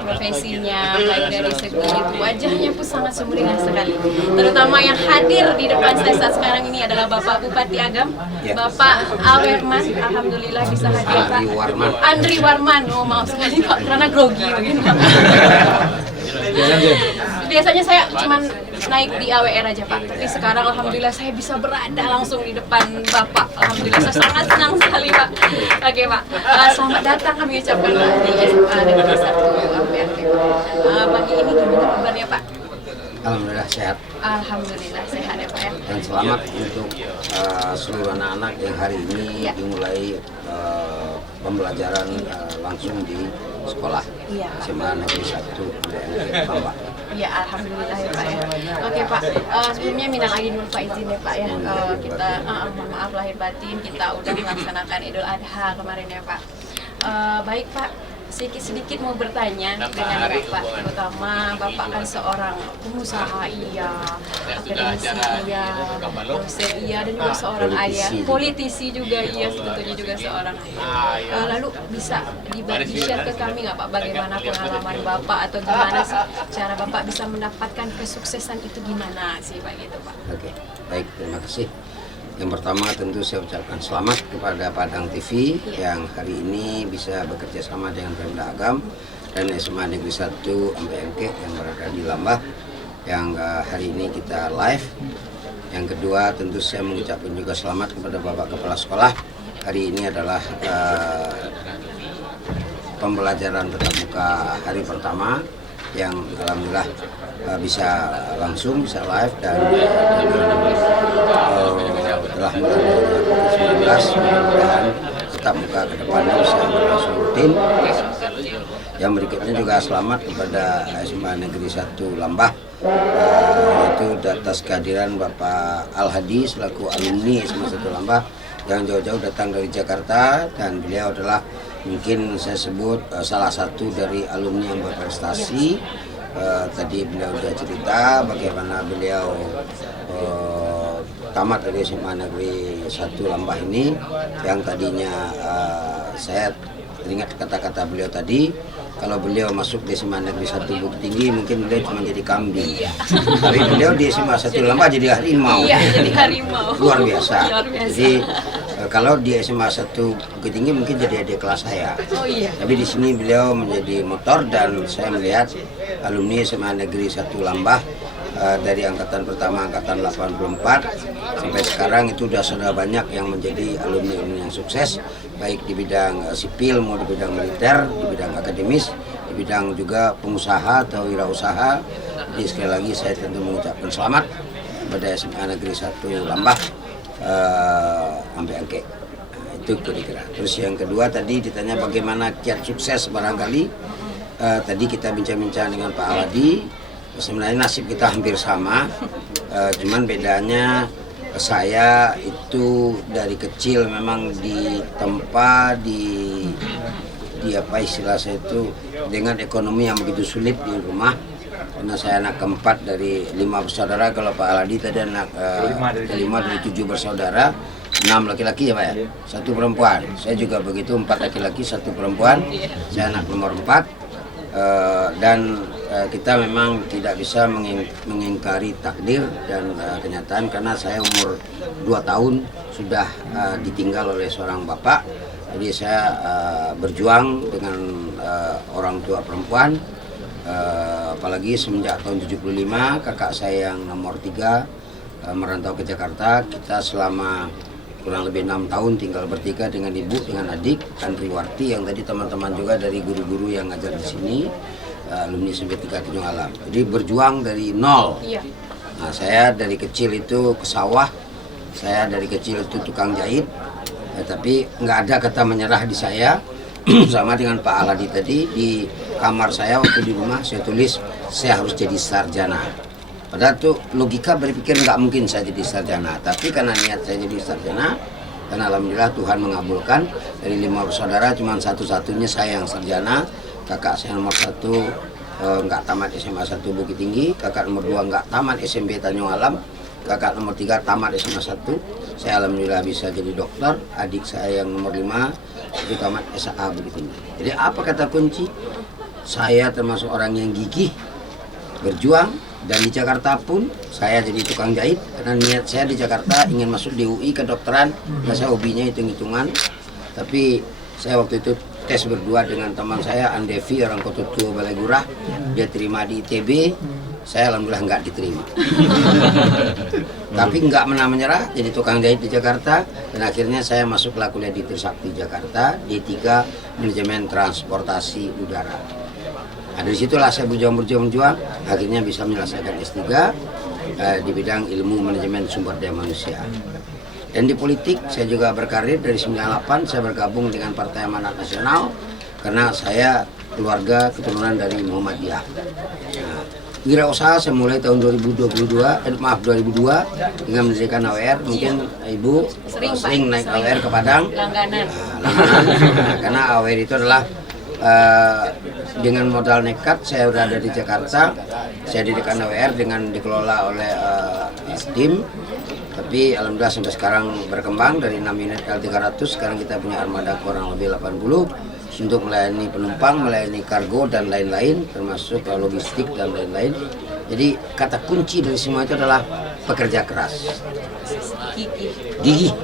profesinya, baik dari segi wajahnya pun sangat sumringah sekali. Terutama yang hadir di depan saya saat sekarang ini adalah Bapak Bupati Agam, Bapak Awerman. Alhamdulillah bisa hadir Pak. Andri Warman. Oh maaf sekali Pak, karena grogi begini Pak. Biasanya saya cuman naik di AWR aja Pak, tapi sekarang alhamdulillah saya bisa berada langsung di depan Bapak. Alhamdulillah saya sangat senang sekali Pak. Oke Pak, selamat datang kami ucapkan Pak di SMA Negeri 1 AWR. Pagi ini gimana kabarnya Pak? Alhamdulillah sehat. Alhamdulillah sehat ya Pak ya. Dan selamat untuk seluruh anak-anak yang hari ini dimulai pembelajaran langsung di sekolah SMA Negeri 1 Bamba. Iya, alhamdulillah ya Pak ya. Oke Pak, sebelumnya minal aidin wal faizin ya Pak ya. Kita mohon maaf lahir batin, kita udah melaksanakan Idul Adha kemarin ya Pak. Baik Pak, sedikit mau bertanya dengan Bapak, terutama Bapak kan seorang pengusaha akademisi dosen dan juga seorang ayah, politisi juga sebetulnya juga seorang ayah. Lalu bisa di-share ke kami nggak Pak, bagaimana pengalaman Bapak atau gimana sih cara Bapak bisa mendapatkan kesuksesan itu gimana sih Pak gitu Pak? Oke, baik, terima kasih. Yang pertama tentu saya ucapkan selamat kepada Padang TV yang hari ini bisa bekerja sama dengan Pemda Agam dan SMA Negeri 1 MPNK yang berada di Lambah yang hari ini kita live. Yang kedua tentu saya mengucapkan juga selamat kepada Bapak Kepala Sekolah. Hari ini adalah pembelajaran tatap muka hari pertama yang alhamdulillah bisa langsung, bisa live dan telah melalui COVID-19 dan tetap muka ke depannya bisa berlangsung rutin. Yang berikutnya juga selamat kepada SMA Negeri 1 Lambah, yaitu atas kehadiran Bapak Al-Hadi selaku alumni SMA 1 Lambah yang jauh-jauh datang dari Jakarta, dan beliau adalah mungkin saya sebut salah satu dari alumni yang berprestasi. Tadi beliau sudah cerita bagaimana beliau tamat dari SMA Negeri 1 Lambah ini, yang tadinya saya teringat kata-kata beliau tadi, kalau beliau masuk di SMA Negeri 1 Bukit Tinggi mungkin beliau cuma jadi kambing. Tapi beliau di SMA 1 Lambah jadi harimau. Jadi harimau. Luar biasa. Jadi kalau di SMA 1 Bukit Tinggi mungkin jadi adik kelas saya. Tapi di sini beliau menjadi motor, dan saya melihat alumni SMA Negeri 1 Lambah dari angkatan pertama, angkatan 84 sampai sekarang itu sudah banyak yang menjadi alumni yang sukses, baik di bidang sipil maupun di bidang militer, di bidang akademis, di bidang juga pengusaha atau wirausaha. Jadi sekali lagi saya tentu mengucapkan selamat kepada SMA Negeri 1 Lambah sampai angke. Itu kira-kira. Terus yang kedua tadi ditanya bagaimana kiat sukses barangkali. Tadi kita bincang-bincang dengan Pak Aladi. Sebenarnya nasib kita hampir sama, cuman bedanya saya itu dari kecil memang ditempa di apa istilah saya itu dengan ekonomi yang begitu sulit di rumah, karena saya anak keempat dari 5 bersaudara. Kalau Pak Aladi tadi anak 5 dari 7 bersaudara, 6 laki-laki ya Pak ya, 1 perempuan. Saya juga begitu, 4 laki-laki 1 perempuan. Saya anak nomor 4. Dan kita memang tidak bisa mengingkari takdir dan kenyataan, karena saya umur 2 tahun sudah ditinggal oleh seorang bapak. Jadi saya berjuang dengan orang tua perempuan, apalagi semenjak tahun 75 kakak saya yang nomor 3 merantau ke Jakarta. Kita selama kurang lebih 6 tahun tinggal bertiga dengan ibu, dengan adik Andri Warti yang tadi teman-teman juga dari guru-guru yang ngajar di sini, alumni SMP 3 Tanjung Alam. Jadi berjuang dari nol. Nah, saya dari kecil itu ke sawah, saya dari kecil itu tukang jahit, tapi nggak ada kata menyerah di saya. Sama dengan Pak Aladi tadi, di kamar saya waktu di rumah saya tulis saya harus jadi sarjana. Padahal tuh logika berpikir nggak mungkin saya jadi sarjana, tapi karena niat saya jadi sarjana, Dan alhamdulillah Tuhan mengabulkan. Dari 5 bersaudara cuma satu-satunya saya yang sarjana. Kakak saya nomor 1 nggak tamat SMA 1 Bukit Tinggi, kakak nomor 2 nggak tamat SMP Tanjung Alam, kakak nomor 3 tamat SMA 1. Saya alhamdulillah bisa jadi dokter. Adik saya yang nomor 5 itu tamat SA Bukit Tinggi. Jadi apa kata kunci? Saya termasuk orang yang gigih, berjuang, dan di Jakarta pun saya jadi tukang jahit karena niat saya di Jakarta ingin masuk di UI kedokteran. Saya hobinya hitung-hitungan, tapi saya waktu itu tes berdua dengan teman saya Andevi, orang Kotutu Balai Gurah. Dia terima di ITB, saya alhamdulillah nggak diterima. Tapi nggak menyerah, jadi tukang jahit di Jakarta, dan akhirnya saya masuklah kuliah di Trisakti Jakarta, D3 Manajemen Transportasi Udara. Nah, dari situlah saya berjuang, akhirnya bisa menyelesaikan S3 di bidang ilmu manajemen sumber daya manusia. Dan di politik saya juga berkarir dari 98, saya bergabung dengan Partai Amanat Nasional karena saya keluarga keturunan dari Muhammadiyah. Nah, wirausaha saya mulai tahun 2002 dengan mendirikan AWR. Mungkin Ibu sering naik AWR ke Padang. Langganan. Nah, karena AWR itu adalah dengan modal nekat saya berada di Jakarta. Saya dirikan AWR dengan dikelola oleh tim. Tapi alhamdulillah sampai sekarang berkembang dari 6 unit L300, sekarang kita punya armada kurang lebih 80 untuk melayani penumpang, melayani kargo dan lain-lain, termasuk logistik dan lain-lain. Jadi kata kunci dari semua itu adalah pekerja keras, gigih.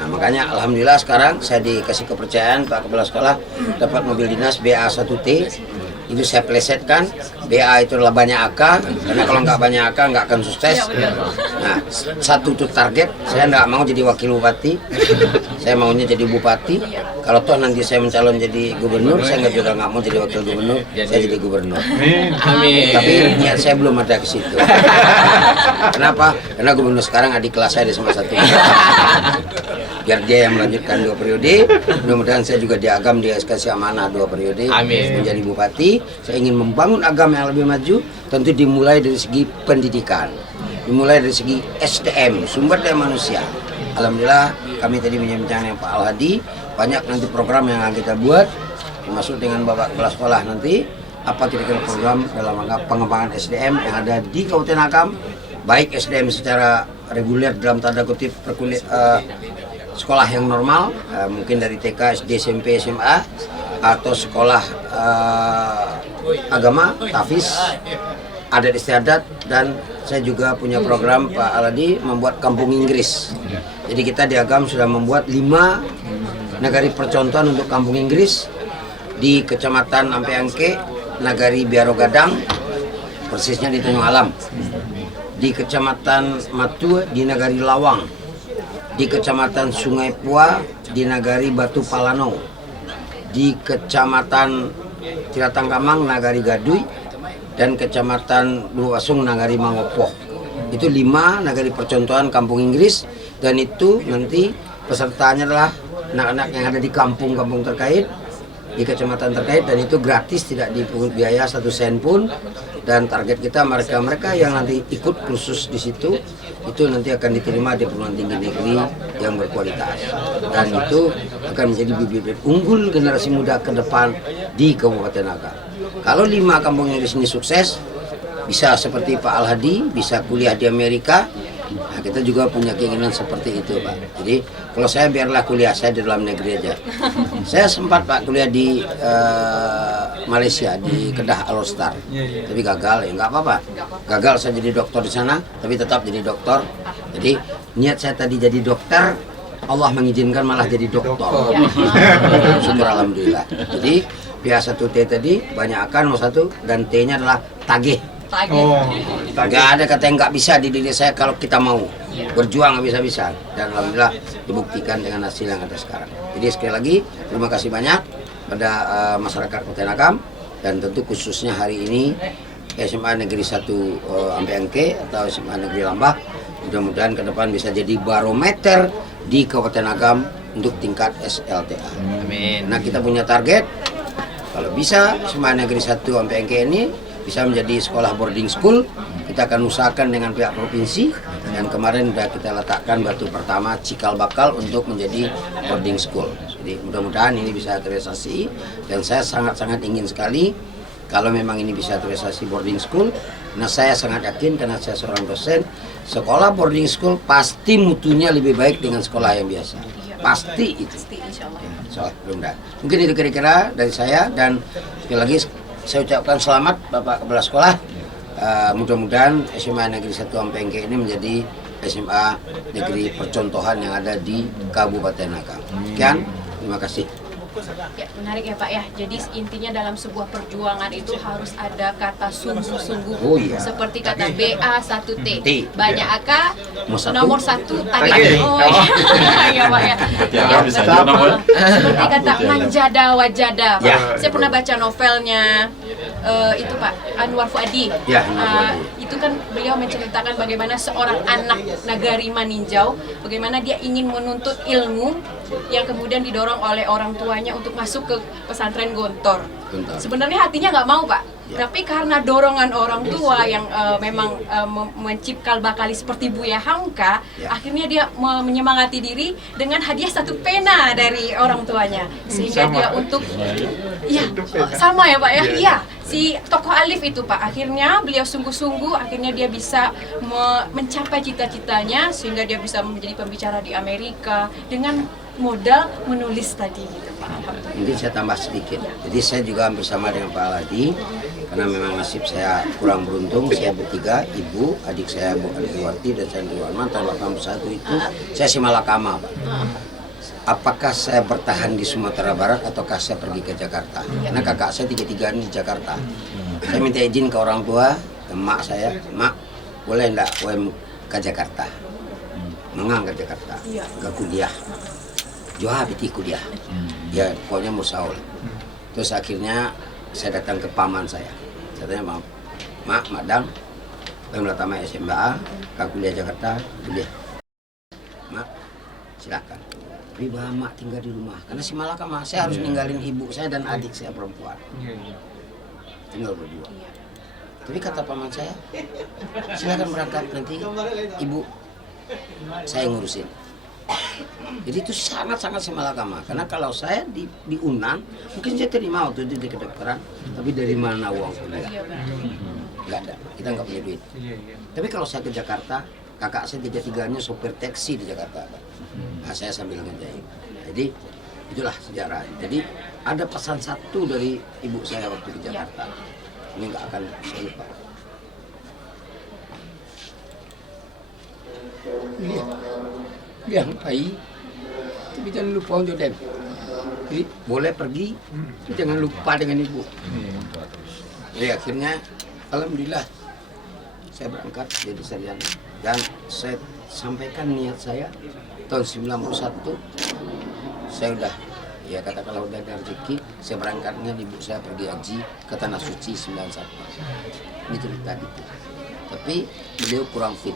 Nah, makanya alhamdulillah sekarang saya dikasih kepercayaan Pak Kepala Sekolah dapat mobil dinas BA1T. Itu saya plesetkan, BA itu adalah banyak AK, karena kalau nggak banyak AK nggak akan sukses. Nah, satu itu target, saya nggak mau jadi wakil bupati, saya maunya jadi bupati. Kalau toh nanti saya mencalon jadi gubernur, saya juga nggak mau jadi wakil gubernur, saya jadi gubernur. Amin. Tapi niat saya belum ada ke situ. Kenapa? Karena gubernur sekarang adik kelas saya di SMA 1. Biar dia yang melanjutkan 2 periode, mudah-mudahan saya juga diagam di kasih amanah 2 periode. Amin. Menjadi bupati. Saya ingin membangun agama yang lebih maju, tentu dimulai dari segi pendidikan, dimulai dari segi SDM, sumber daya manusia. Alhamdulillah kami tadi menyampaikan yang Pak Al-Hadi, banyak nanti program yang akan kita buat, termasuk dengan Bapak Kepala Sekolah nanti, apa kira-kira program dalam rangka pengembangan SDM yang ada di Kabupaten Agam, baik SDM secara reguler dalam tanda kutip sekolah yang normal, mungkin dari TK, SD, SMP, SMA, atau sekolah agama, tahfiz, adat istiadat, dan saya juga punya program Pak Aladi membuat kampung Inggris. Jadi kita di Agam sudah membuat 5 nagari percontohan untuk kampung Inggris di Kecamatan Ampeangke, Nagari Biaro Gadang, persisnya di Tanjung Alam, di Kecamatan Matu di Nagari Lawang, di Kecamatan Sungai Pua di Nagari Batu Palano, di Kecamatan Tiratangkamang Nagari Gaduy, dan Kecamatan Luwasung Nagari Mangopo. Itu 5 nagari percontohan kampung Inggris, dan itu nanti pesertanya adalah anak-anak yang ada di kampung-kampung terkait, di kecamatan terkait, dan itu gratis, tidak dipungut biaya 1 sen pun. Dan target kita mereka yang nanti ikut kursus di situ itu nanti akan diterima di perguruan tinggi negeri yang berkualitas, dan itu akan menjadi bibit unggul generasi muda ke depan di Kabupaten Agam. Kalau 5 kampung Inggris ini sukses, bisa seperti Pak Al-Hadi, bisa kuliah di Amerika. Nah, kita juga punya keinginan seperti itu, Pak. Jadi kalau saya biarlah kuliah saya di dalam negeri aja. Saya sempat Pak kuliah di Malaysia, di Kedah Alostar, tapi gagal. Ya nggak apa-apa, gagal saya jadi dokter di sana, tapi tetap jadi dokter. Jadi niat saya tadi jadi dokter, Allah mengizinkan malah jadi dokter. Syukur alhamdulillah. Jadi PA1T tadi banyak akan nomor 1, dan T-nya adalah tagih. Nggak ada kata yang nggak bisa di diri saya kalau kita mau berjuang nggak bisa-bisa, dan alhamdulillah dibuktikan dengan hasil yang ada sekarang. Jadi sekali lagi terima kasih banyak pada masyarakat Kabupaten Agam, dan tentu khususnya hari ini SMA Negeri 1 Ampeangke atau SMA Negeri Lambah. Mudah-mudahan ke depan bisa jadi barometer di Kabupaten Agam untuk tingkat SLTA. Amin. Nah, kita punya target kalau bisa SMA Negeri 1 Ampeangke ini bisa menjadi sekolah boarding school. Kita akan usahakan dengan pihak provinsi Dan kemarin sudah kita letakkan batu pertama cikal bakal untuk menjadi boarding school. Jadi mudah-mudahan ini bisa terrealisasi, dan saya sangat-sangat ingin sekali kalau memang ini bisa terrealisasi boarding school. Nah, saya sangat yakin karena saya seorang dosen, sekolah boarding school pasti mutunya lebih baik dengan sekolah yang biasa. Pasti itu. Mudah-mudahan. Mungkin itu kira-kira dari saya, dan sekali lagi saya ucapkan selamat Bapak Kepala Sekolah. Mudah-mudahan SMA Negeri 1 Ampengke ini menjadi SMA negeri percontohan yang ada di Kabupaten Nakam. Sekian, terima kasih. Ya, menarik ya Pak ya. Jadi intinya dalam sebuah perjuangan itu harus ada kata sungguh-sungguh. Oh, iya. Seperti kata BA1T. T. Banyak AK, Nomor nomor 1 tadi. Oh iya Pak ya. Ya, seperti kata manjada wajada. Pak. Ya. Saya pernah baca novelnya itu Pak Anwar Fuadi. Ya, Anwar Fuadi. Itu kan beliau menceritakan bagaimana seorang anak nagari Maninjau, bagaimana dia ingin menuntut ilmu yang kemudian didorong oleh orang tuanya untuk masuk ke pesantren Gontor. Sebenarnya hatinya nggak mau Pak, tapi karena dorongan orang tua yang memang mencipkal bakali seperti Buya Hamka, akhirnya dia menyemangati diri dengan hadiah 1 pena dari orang tuanya, sehingga dia untuk sama ya Pak ya, iya. Si tokoh Alif itu Pak, akhirnya beliau sungguh-sungguh, akhirnya dia bisa mencapai cita-citanya sehingga dia bisa menjadi pembicara di Amerika dengan modal menulis tadi gitu Pak. Mungkin saya tambah sedikit. Jadi saya juga hampir sama dengan Pak Aladi, karena memang nasib saya kurang beruntung. Saya bertiga, ibu, adik saya Bu Adiwarti dan saya Bu Arman. Tahun 81 itu saya si Malakama Pak. Apakah saya bertahan di Sumatera Barat ataukah saya pergi ke Jakarta? Karena kakak saya tiga-tiga ini di Jakarta. Saya minta izin ke orang tua, ke mak saya, mak boleh enggak UM ke Jakarta? Mengang ke Jakarta, ke kuliah. Jual biti kuliah. Ya pokoknya mau saul. Terus akhirnya saya datang ke paman saya. Saya tanya, mak, madam, saya tamat SMA, ke kuliah Jakarta, kuliah. Mak, silakan. Tapi mak tinggal di rumah, karena si Malakama saya harus ninggalin ibu saya dan adik saya perempuan. Tinggal berdua. Tapi kata paman saya, silakan berangkat, nanti ibu saya ngurusin. Jadi itu sangat-sangat si Malakama, karena kalau saya di Unan, mungkin saya terima waktu itu di kedokteran, tapi dari mana uang kuliah? Nggak ada, kita nggak punya duit. Tapi kalau saya ke Jakarta, kakak saya tiga-tiganya sopir taksi di Jakarta. Nah, saya sambil ngejahit. Jadi itulah sejarah. Jadi ada pesan satu dari ibu saya waktu ke Jakarta. Ini nggak akan saya lupa. Yang baik, tapi jangan lupa untuk dem. Jadi boleh pergi, tapi jangan lupa dengan ibu. Jadi akhirnya, alhamdulillah, saya berangkat jadi sarjana. Dan saya sampaikan niat saya tahun 91 saya udah, ya katakanlah udah ada rezeki, saya berangkat dengan ibu saya pergi haji ke Tanah Suci 91. Ini cerita gitu. Tapi beliau kurang fit.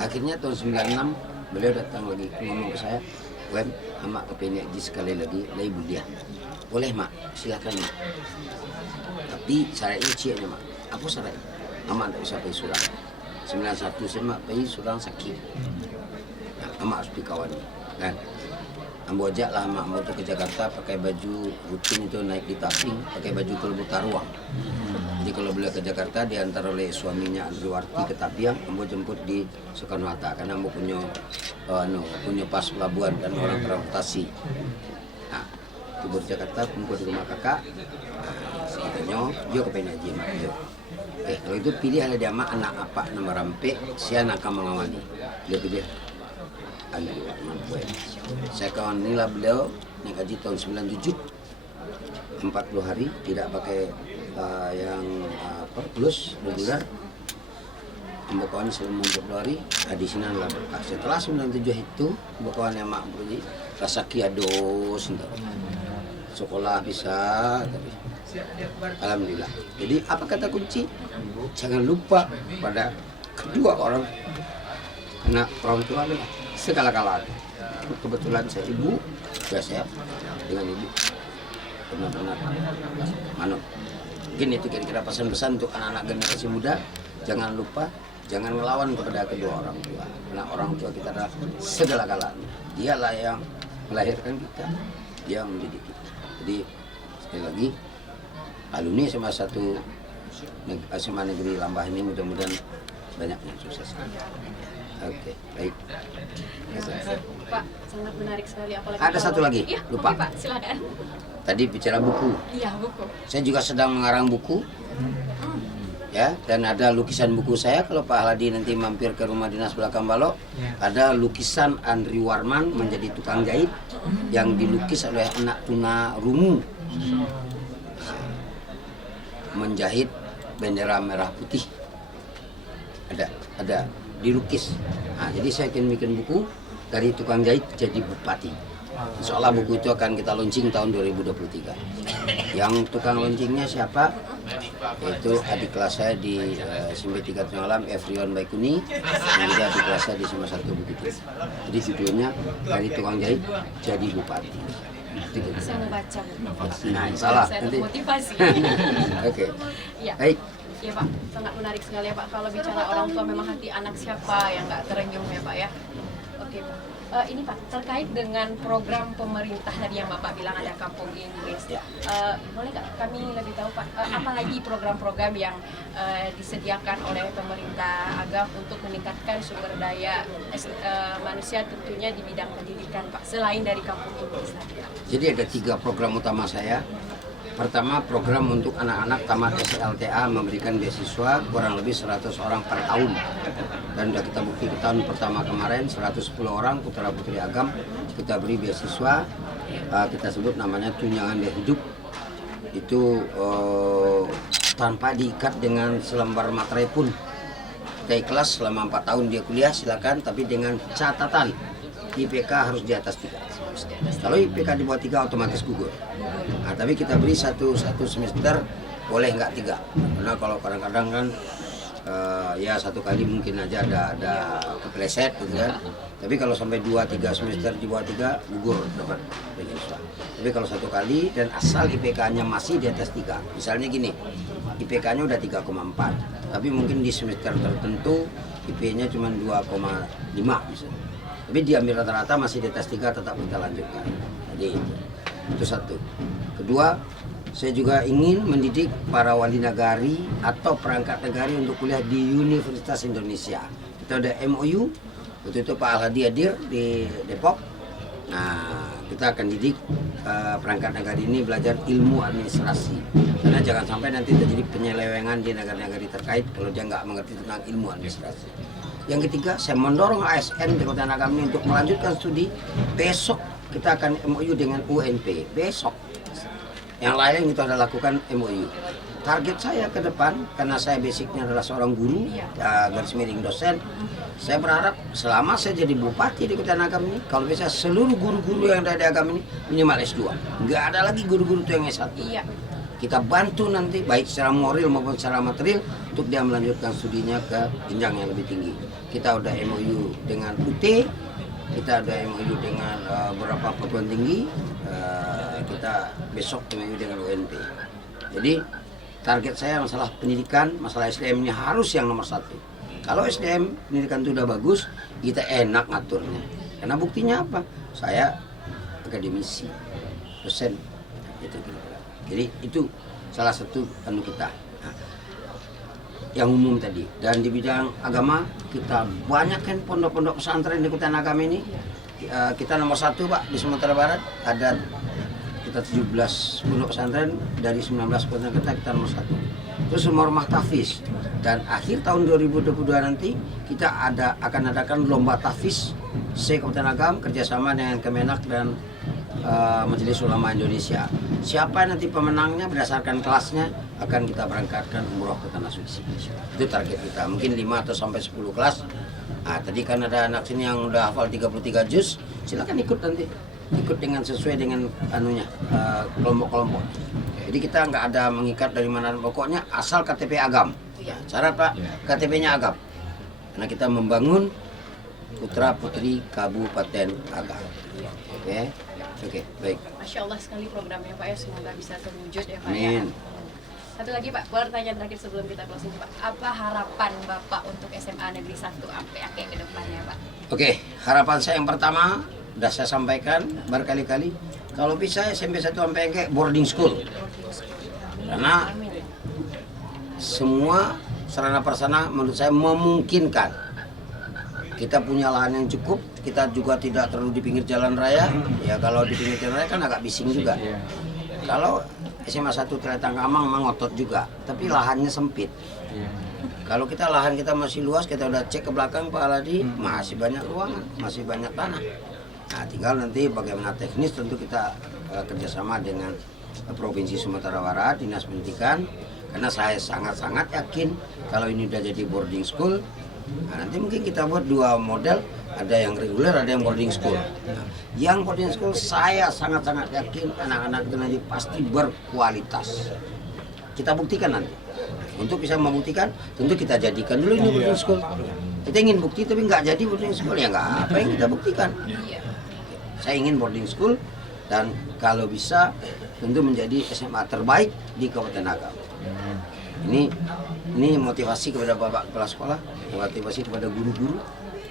Akhirnya tahun 96 beliau datang lagi ngomong ke saya, "Wem, mak kepengen haji sekali lagi, ibu dia." "Boleh mak, silakan mak. Tapi syaratnya cieknya mak." "Apa syaratnya?" "Mak tak bisa pergi Surang. 91 saya mak pergi Surang sakit. Nah, mak harus dikawani kan. Ambo ajak lah mak mau ke Jakarta pakai baju rutin itu naik di taping, pakai baju kelebu taruang. Jadi kalau beliau ke Jakarta diantar oleh suaminya Andriwarti ke Tapiang, ambo jemput di Soekarno Hatta karena ambo punya pas pelabuhan dan orang transportasi. Nah, tiba di Jakarta kumpul di rumah kakak. Katanya, "Yo kepengen haji mak, yo." Kalau itu pilih ada dia mak anak apa nama rampe, si anak akan mengawani. Dia pilih Andri Mampu. Saya kawanilah beliau naik haji tahun 97, 40 hari tidak pakai yang plus regular. Pembekawan selama 40 hari, di sini adalah berkah. Setelah 97 itu, pembekawan yang mak pergi rasa kiados, sekolah bisa. Tapi alhamdulillah. Jadi apa kata kunci? Jangan lupa pada kedua orang, karena orang tua adalah segala-galanya. Kebetulan saya ibu, saya dengan ibu benar-benar manut. Mungkin itu kira-kira pesan-pesan untuk anak-anak generasi muda. Jangan lupa jangan melawan kepada kedua orang tua. Karena orang tua kita adalah segala-galanya. Dialah yang melahirkan kita, dia yang mendidik kita. Jadi sekali lagi, alumni SMA Negeri Lambah ini mudah-mudahan banyak yang sukses. Oke, baik. Pak, sangat menarik sekali. Apalagi Ada satu lagi, ya, lupa. Oke, Pak, silakan. Tadi bicara buku. Iya, buku. Saya juga sedang mengarang buku. Ya, dan ada lukisan buku saya. Kalau Pak Haladi nanti mampir ke rumah dinas belakang balok, ada lukisan Andri Warman menjadi tukang jahit yang dilukis oleh anak tuna rungu menjahit bendera merah putih. Ada dilukis. Nah, jadi saya akan bikin buku dari tukang jahit jadi bupati. Insya Allah buku itu akan kita launching tahun 2023. Yang tukang launchingnya siapa? Yaitu adik kelas saya di SMP 3 Tengah Efrion Baikuni, yang juga adik kelas saya di SMA 1 Bukit Tinggi. Jadi judulnya dari tukang jahit jadi bupati. Saya mau baca. Nah, salah. Saya Nanti. termotivasi. Oke. Iya. Baik. Ya Pak, sangat menarik sekali ya Pak. Kalau bicara orang tua memang hati anak siapa yang nggak terenyuh ya Pak ya. Oke Pak. Ini Pak, terkait dengan program pemerintah tadi yang Bapak bilang ada Kampung Inggris. Boleh nggak kami lebih tahu Pak, apalagi program-program yang disediakan oleh pemerintah Agam untuk meningkatkan sumber daya manusia tentunya di bidang pendidikan Pak, selain dari Kampung Inggris tadi. Jadi ada 3 program utama saya. Pertama, program untuk anak-anak tamat SLTA memberikan beasiswa kurang lebih 100 orang per tahun. Dan sudah kita bukti tahun pertama kemarin 110 orang putra-putri Agam kita beri beasiswa. Kita sebut namanya tunjangan biaya hidup. Itu tanpa diikat dengan selembar materai pun. Kita ikhlas selama 4 tahun dia kuliah silakan, tapi dengan catatan IPK harus di atas 3. Kalau IPK di bawah 3 otomatis gugur. Nah, tapi kita beri satu semester boleh nggak 3, karena kalau kadang-kadang kan ya 1 kali mungkin aja ada kepleset gitu kan. Tapi kalau sampai 2-3 semester di bawah 3 gugur dapat beasiswa. Tapi kalau 1 kali dan asal IPK-nya masih di atas 3, misalnya gini, IPK-nya udah 3,4, tapi mungkin di semester tertentu IP-nya cuma 2,5 misalnya. Tapi diambil rata-rata masih di atas 3 tetap kita lanjutkan. Jadi itu satu. Kedua, saya juga ingin mendidik para wali nagari atau perangkat negari untuk kuliah di Universitas Indonesia. Kita ada MOU, waktu itu Pak Al-Hadi hadir di Depok. Nah, kita akan didik perangkat negari ini belajar ilmu administrasi. Karena jangan sampai nanti terjadi penyelewengan di negara-negara terkait kalau dia nggak mengerti tentang ilmu administrasi. Yang ketiga, saya mendorong ASN di Kota Agam ini untuk melanjutkan studi. Besok kita akan MOU dengan UNP. Besok. Yang lain kita sudah lakukan MOU. Target saya ke depan, karena saya basicnya adalah seorang guru, garis miring dosen. Saya berharap selama saya jadi bupati di Kota Agam ini, kalau bisa seluruh guru-guru yang ada di Agam ini minimal S2. Nggak ada lagi guru-guru itu yang S1. Iya. Kita bantu nanti baik secara moral maupun secara material untuk dia melanjutkan studinya ke jenjang yang lebih tinggi. Kita udah MOU dengan UT, kita ada MOU dengan beberapa perguruan tinggi, kita besok MOU dengan UNP. Jadi target saya masalah pendidikan, masalah SDM ini harus yang nomor 1. Kalau SDM pendidikan itu udah bagus, kita enak ngaturnya. Karena buktinya apa? Saya akademisi, dosen, itu kira-kira. Jadi itu salah satu anu kita. Nah, yang umum tadi. Dan di bidang agama kita banyak kan pondok-pondok pesantren di Kota Agam ini. Kita nomor 1 Pak di Sumatera Barat, ada kita 17 pondok pesantren dari 19 kota kita nomor 1. Terus rumah tahfiz. Dan akhir tahun 2022 nanti kita akan adakan lomba tahfiz Kota Agam kerjasama dengan Kemenak dan Majelis Ulama Indonesia. Siapa nanti pemenangnya berdasarkan kelasnya akan kita berangkatkan umroh ke Tanah Suci. Itu target kita. Mungkin 5 atau sampai 10 kelas. Nah, tadi kan ada anak sini yang udah hafal 33 juz, silakan ikut nanti. Ikut dengan sesuai dengan anunya, kelompok-kelompok. Jadi kita nggak ada mengikat dari mana, pokoknya asal KTP Agam. Cara Pak, KTP-nya Agam. Karena kita membangun putra putri Kabupaten Agam. Oke, baik. Masya Allah sekali programnya Pak ya, semoga bisa terwujud ya Pak Amin. ya. Satu lagi Pak, pertanyaan terakhir sebelum kita closing Pak. Apa harapan Bapak untuk SMA Negeri 1 Ampeake ke depannya Pak? Oke, harapan saya yang pertama, sudah saya sampaikan berkali-kali, kalau bisa SMP 1 Ampeake boarding school. Karena semua sarana prasarana menurut saya memungkinkan. Kita punya lahan yang cukup, kita juga tidak terlalu di pinggir jalan raya. Ya kalau di pinggir jalan raya kan agak bising juga. Kalau SMA 1 Teletang Kamang memang ngotot juga, tapi lahannya sempit. Kalau kita lahan kita masih luas, kita udah cek ke belakang Pak Aladi, masih banyak ruangan, masih banyak tanah. Nah, tinggal nanti bagaimana teknis tentu kita kerjasama dengan Provinsi Sumatera Barat, Dinas Pendidikan, karena saya sangat-sangat yakin kalau ini udah jadi boarding school, nah, nanti mungkin kita buat dua model, ada yang reguler, ada yang boarding school. Nah, yang boarding school saya sangat-sangat yakin anak-anak itu nanti pasti berkualitas. Kita buktikan nanti. Untuk bisa membuktikan, tentu kita jadikan dulu ini boarding school. Kita ingin bukti tapi nggak jadi boarding school, ya nggak apa yang kita buktikan. Saya ingin boarding school dan kalau bisa tentu menjadi SMA terbaik di Kabupaten Agam. Ini motivasi kepada Bapak Kepala Sekolah, motivasi kepada guru-guru,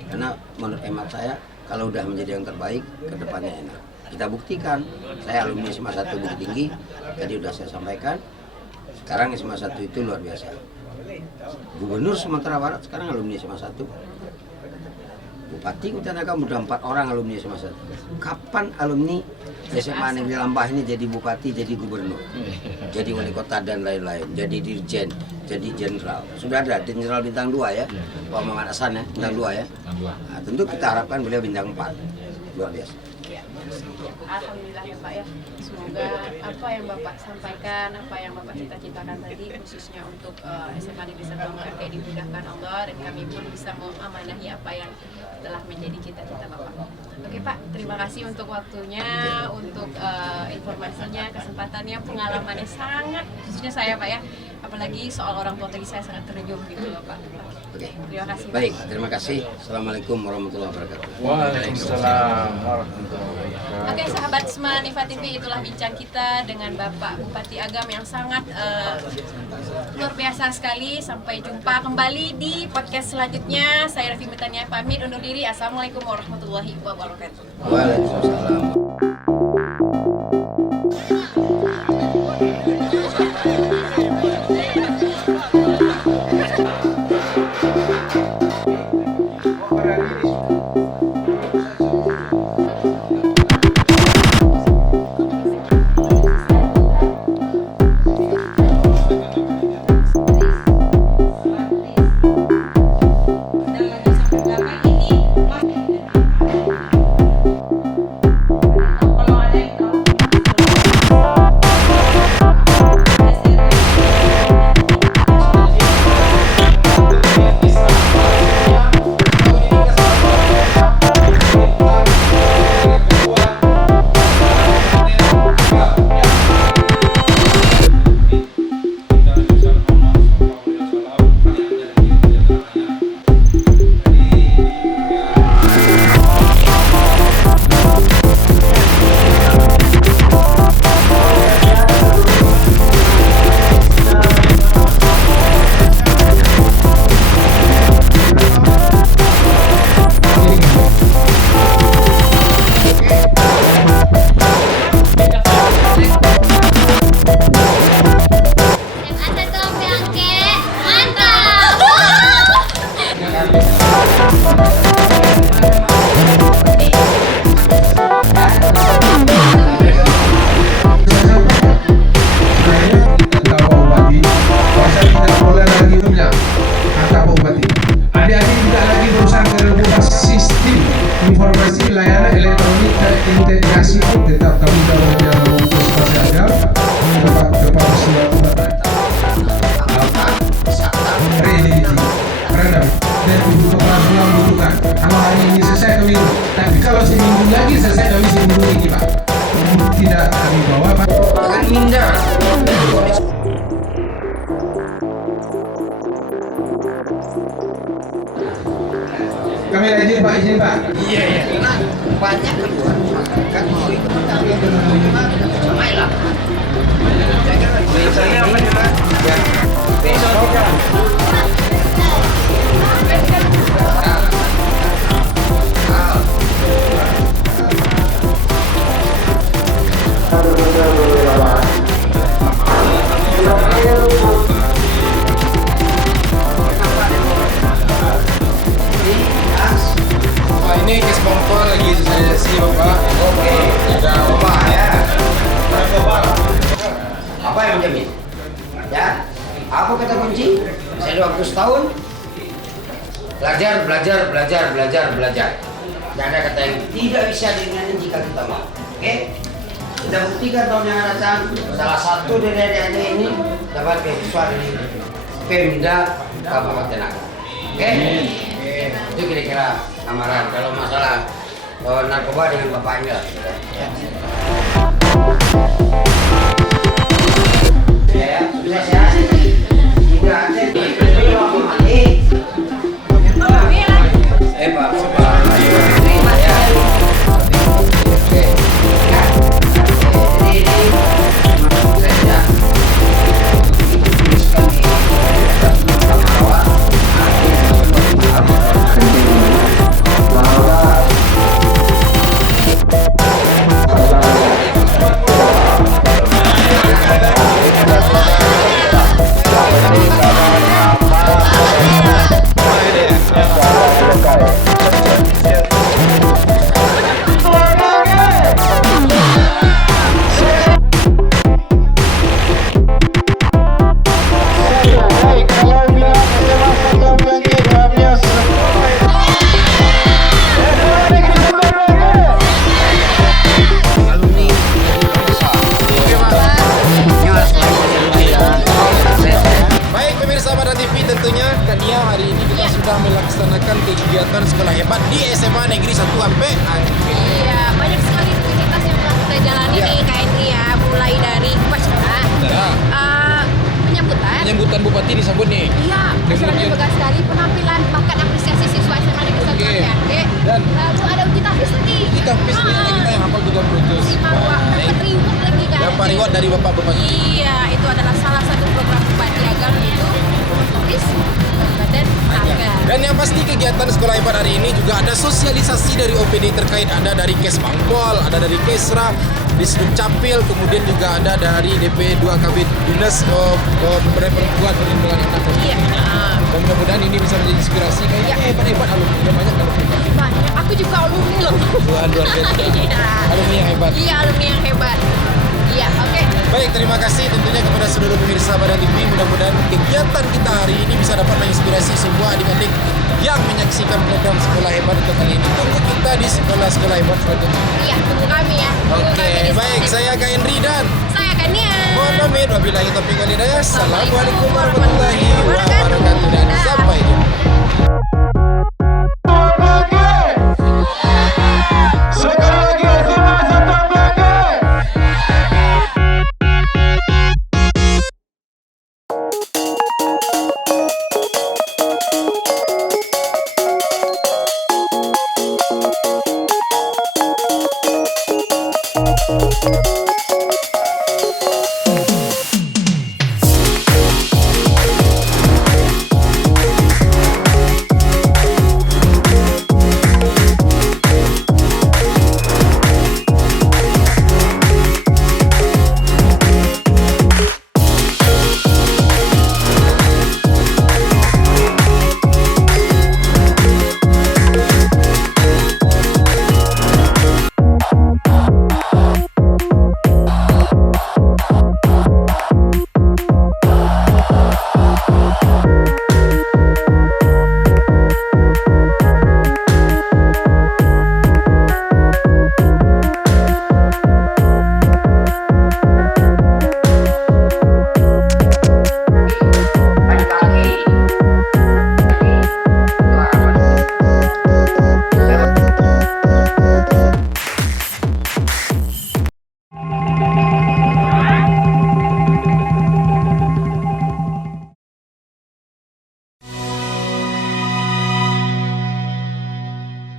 karena menurut hemat saya kalau udah menjadi yang terbaik ke depannya enak. Kita buktikan, saya alumni SMA 1 Bukit Tinggi, tadi udah saya sampaikan, sekarang SMA 1 itu luar biasa. Gubernur Sumatera Barat sekarang alumni SMA 1. Bupati Kabupaten Agam udah 4 orang alumni SMA 1. Kapan alumni SMA Negeri Lambah ini jadi bupati, jadi gubernur, jadi wali kota dan lain-lain, jadi dirjen, jadi jenderal. Sudah ada jenderal bintang 2 ya, Pak Muhammad Hasan ya, bintang 2 ya. Nah, tentu kita harapkan beliau bintang 4. Luar biasa. Alhamdulillah ya Pak ya. Semoga apa yang Bapak sampaikan, apa yang Bapak cita-citakan tadi khususnya untuk SMA Negeri 1 Ampeake dimudahkan Allah dan kami pun bisa mengamanahi apa yang telah menjadi cita-cita Bapak. Oke Pak, terima kasih untuk waktunya, untuk informasinya, kesempatannya, pengalamannya sangat khususnya saya Pak ya. Apalagi soal orang tua tadi saya sangat terjun gitu loh Pak. Oke. Terima kasih. Baik, terima kasih. Assalamualaikum warahmatullahi wabarakatuh. Waalaikumsalam warahmatullahi wabarakatuh. Oke sahabat Smanifa TV, itulah bincang kita dengan Bapak Bupati Agam yang sangat luar biasa sekali. Sampai jumpa kembali di podcast selanjutnya. Saya Raffi Mitania pamit undur diri. Assalamualaikum warahmatullahi wabarakatuh. Waalaikumsalam. Informasi layanan elektronik terintegrasi tetap kami dalam Provinsi Agam mendapat kepastian reality karena dan untuk operasional membutuhkan kalau hari ini selesai kami, tapi kalau seminggu lagi selesai kami seminggu ini Pak, tidak kami bawa Pak. Jangan minder. Kami izin Pak, izin Pak. Iya. Nah, banyak keluar masyarakat mau ikut tapi sama lah. Saya Ya. Besok. Pak, ini kes Bangpol lagi sosialisasi Bapak. Oke, ada Bapak ya. Apa yang menjamin? Ya, apa kata kunci? Saya 20 tahun. Belajar, belajar, belajar, belajar, belajar. Tidak ada kata yang tidak bisa diringanin jika kita mau. Oke? Kita buktikan tahun yang akan datang. Salah satu dari adik-adik ini dapat beasiswa dari Pemda Kabupaten Agam. Oke? Itu kira-kira amaran. Kalau masalah narkoba dengan bapaknya. Ya, sudah sehat. Tidak ada. Pak, terima ya. Oke. Jadi ini saya melaksanakan kegiatan sekolah hebat di SMA Negeri 1 Ampe Angke. Iya, banyak sekali aktivitas yang telah kita jalani di KNRI ya, mulai dari upacara, penyambutan Bupati disambut nih. Iya, acaranya bagus sekali, penampilan bahkan apresiasi siswa SMA Negeri 1 Ampe Angke. Dan lalu ada uji tafis lagi. Uji tafis kita yang hafal 30 juz. Dapat reward lagi kan. Dapat reward dari Bapak Bupati. Iya, itu adalah salah satu program Bupati Agam itu turis Kabupaten Agam. Dan yang pasti kegiatan sekolah hebat hari ini juga ada sosialisasi dari OPD terkait, ada dari Kes Bangpol, ada dari Kesra, di Capil, kemudian juga ada dari DP 2 Kabid Dinas Pemberdayaan Perempuan Perlindungan Anak. Iya. Dan mudah-mudahan ini bisa menjadi inspirasi. Kayaknya hebat-hebat alumni, banyak alumni. Banyak, aku juga alumni loh. Luar biasa. Alumni yang hebat. Iya, alumni yang hebat. Iya, oke. Baik, terima kasih tentunya kepada seluruh pemirsa Badan TV. Mudah-mudahan kegiatan kita hari ini bisa dapat menginspirasi semua adik-adik yang menyaksikan program Sekolah Hebat untuk kali ini. Tunggu kita di sekolah-sekolah hebat selanjutnya. Iya, tunggu kami ya. Oke, baik. Saya KNRI dan saya Kania. mohon pamit. Wabillahi taufiq wal hidayah. Assalamualaikum warahmatullahi wabarakatuh.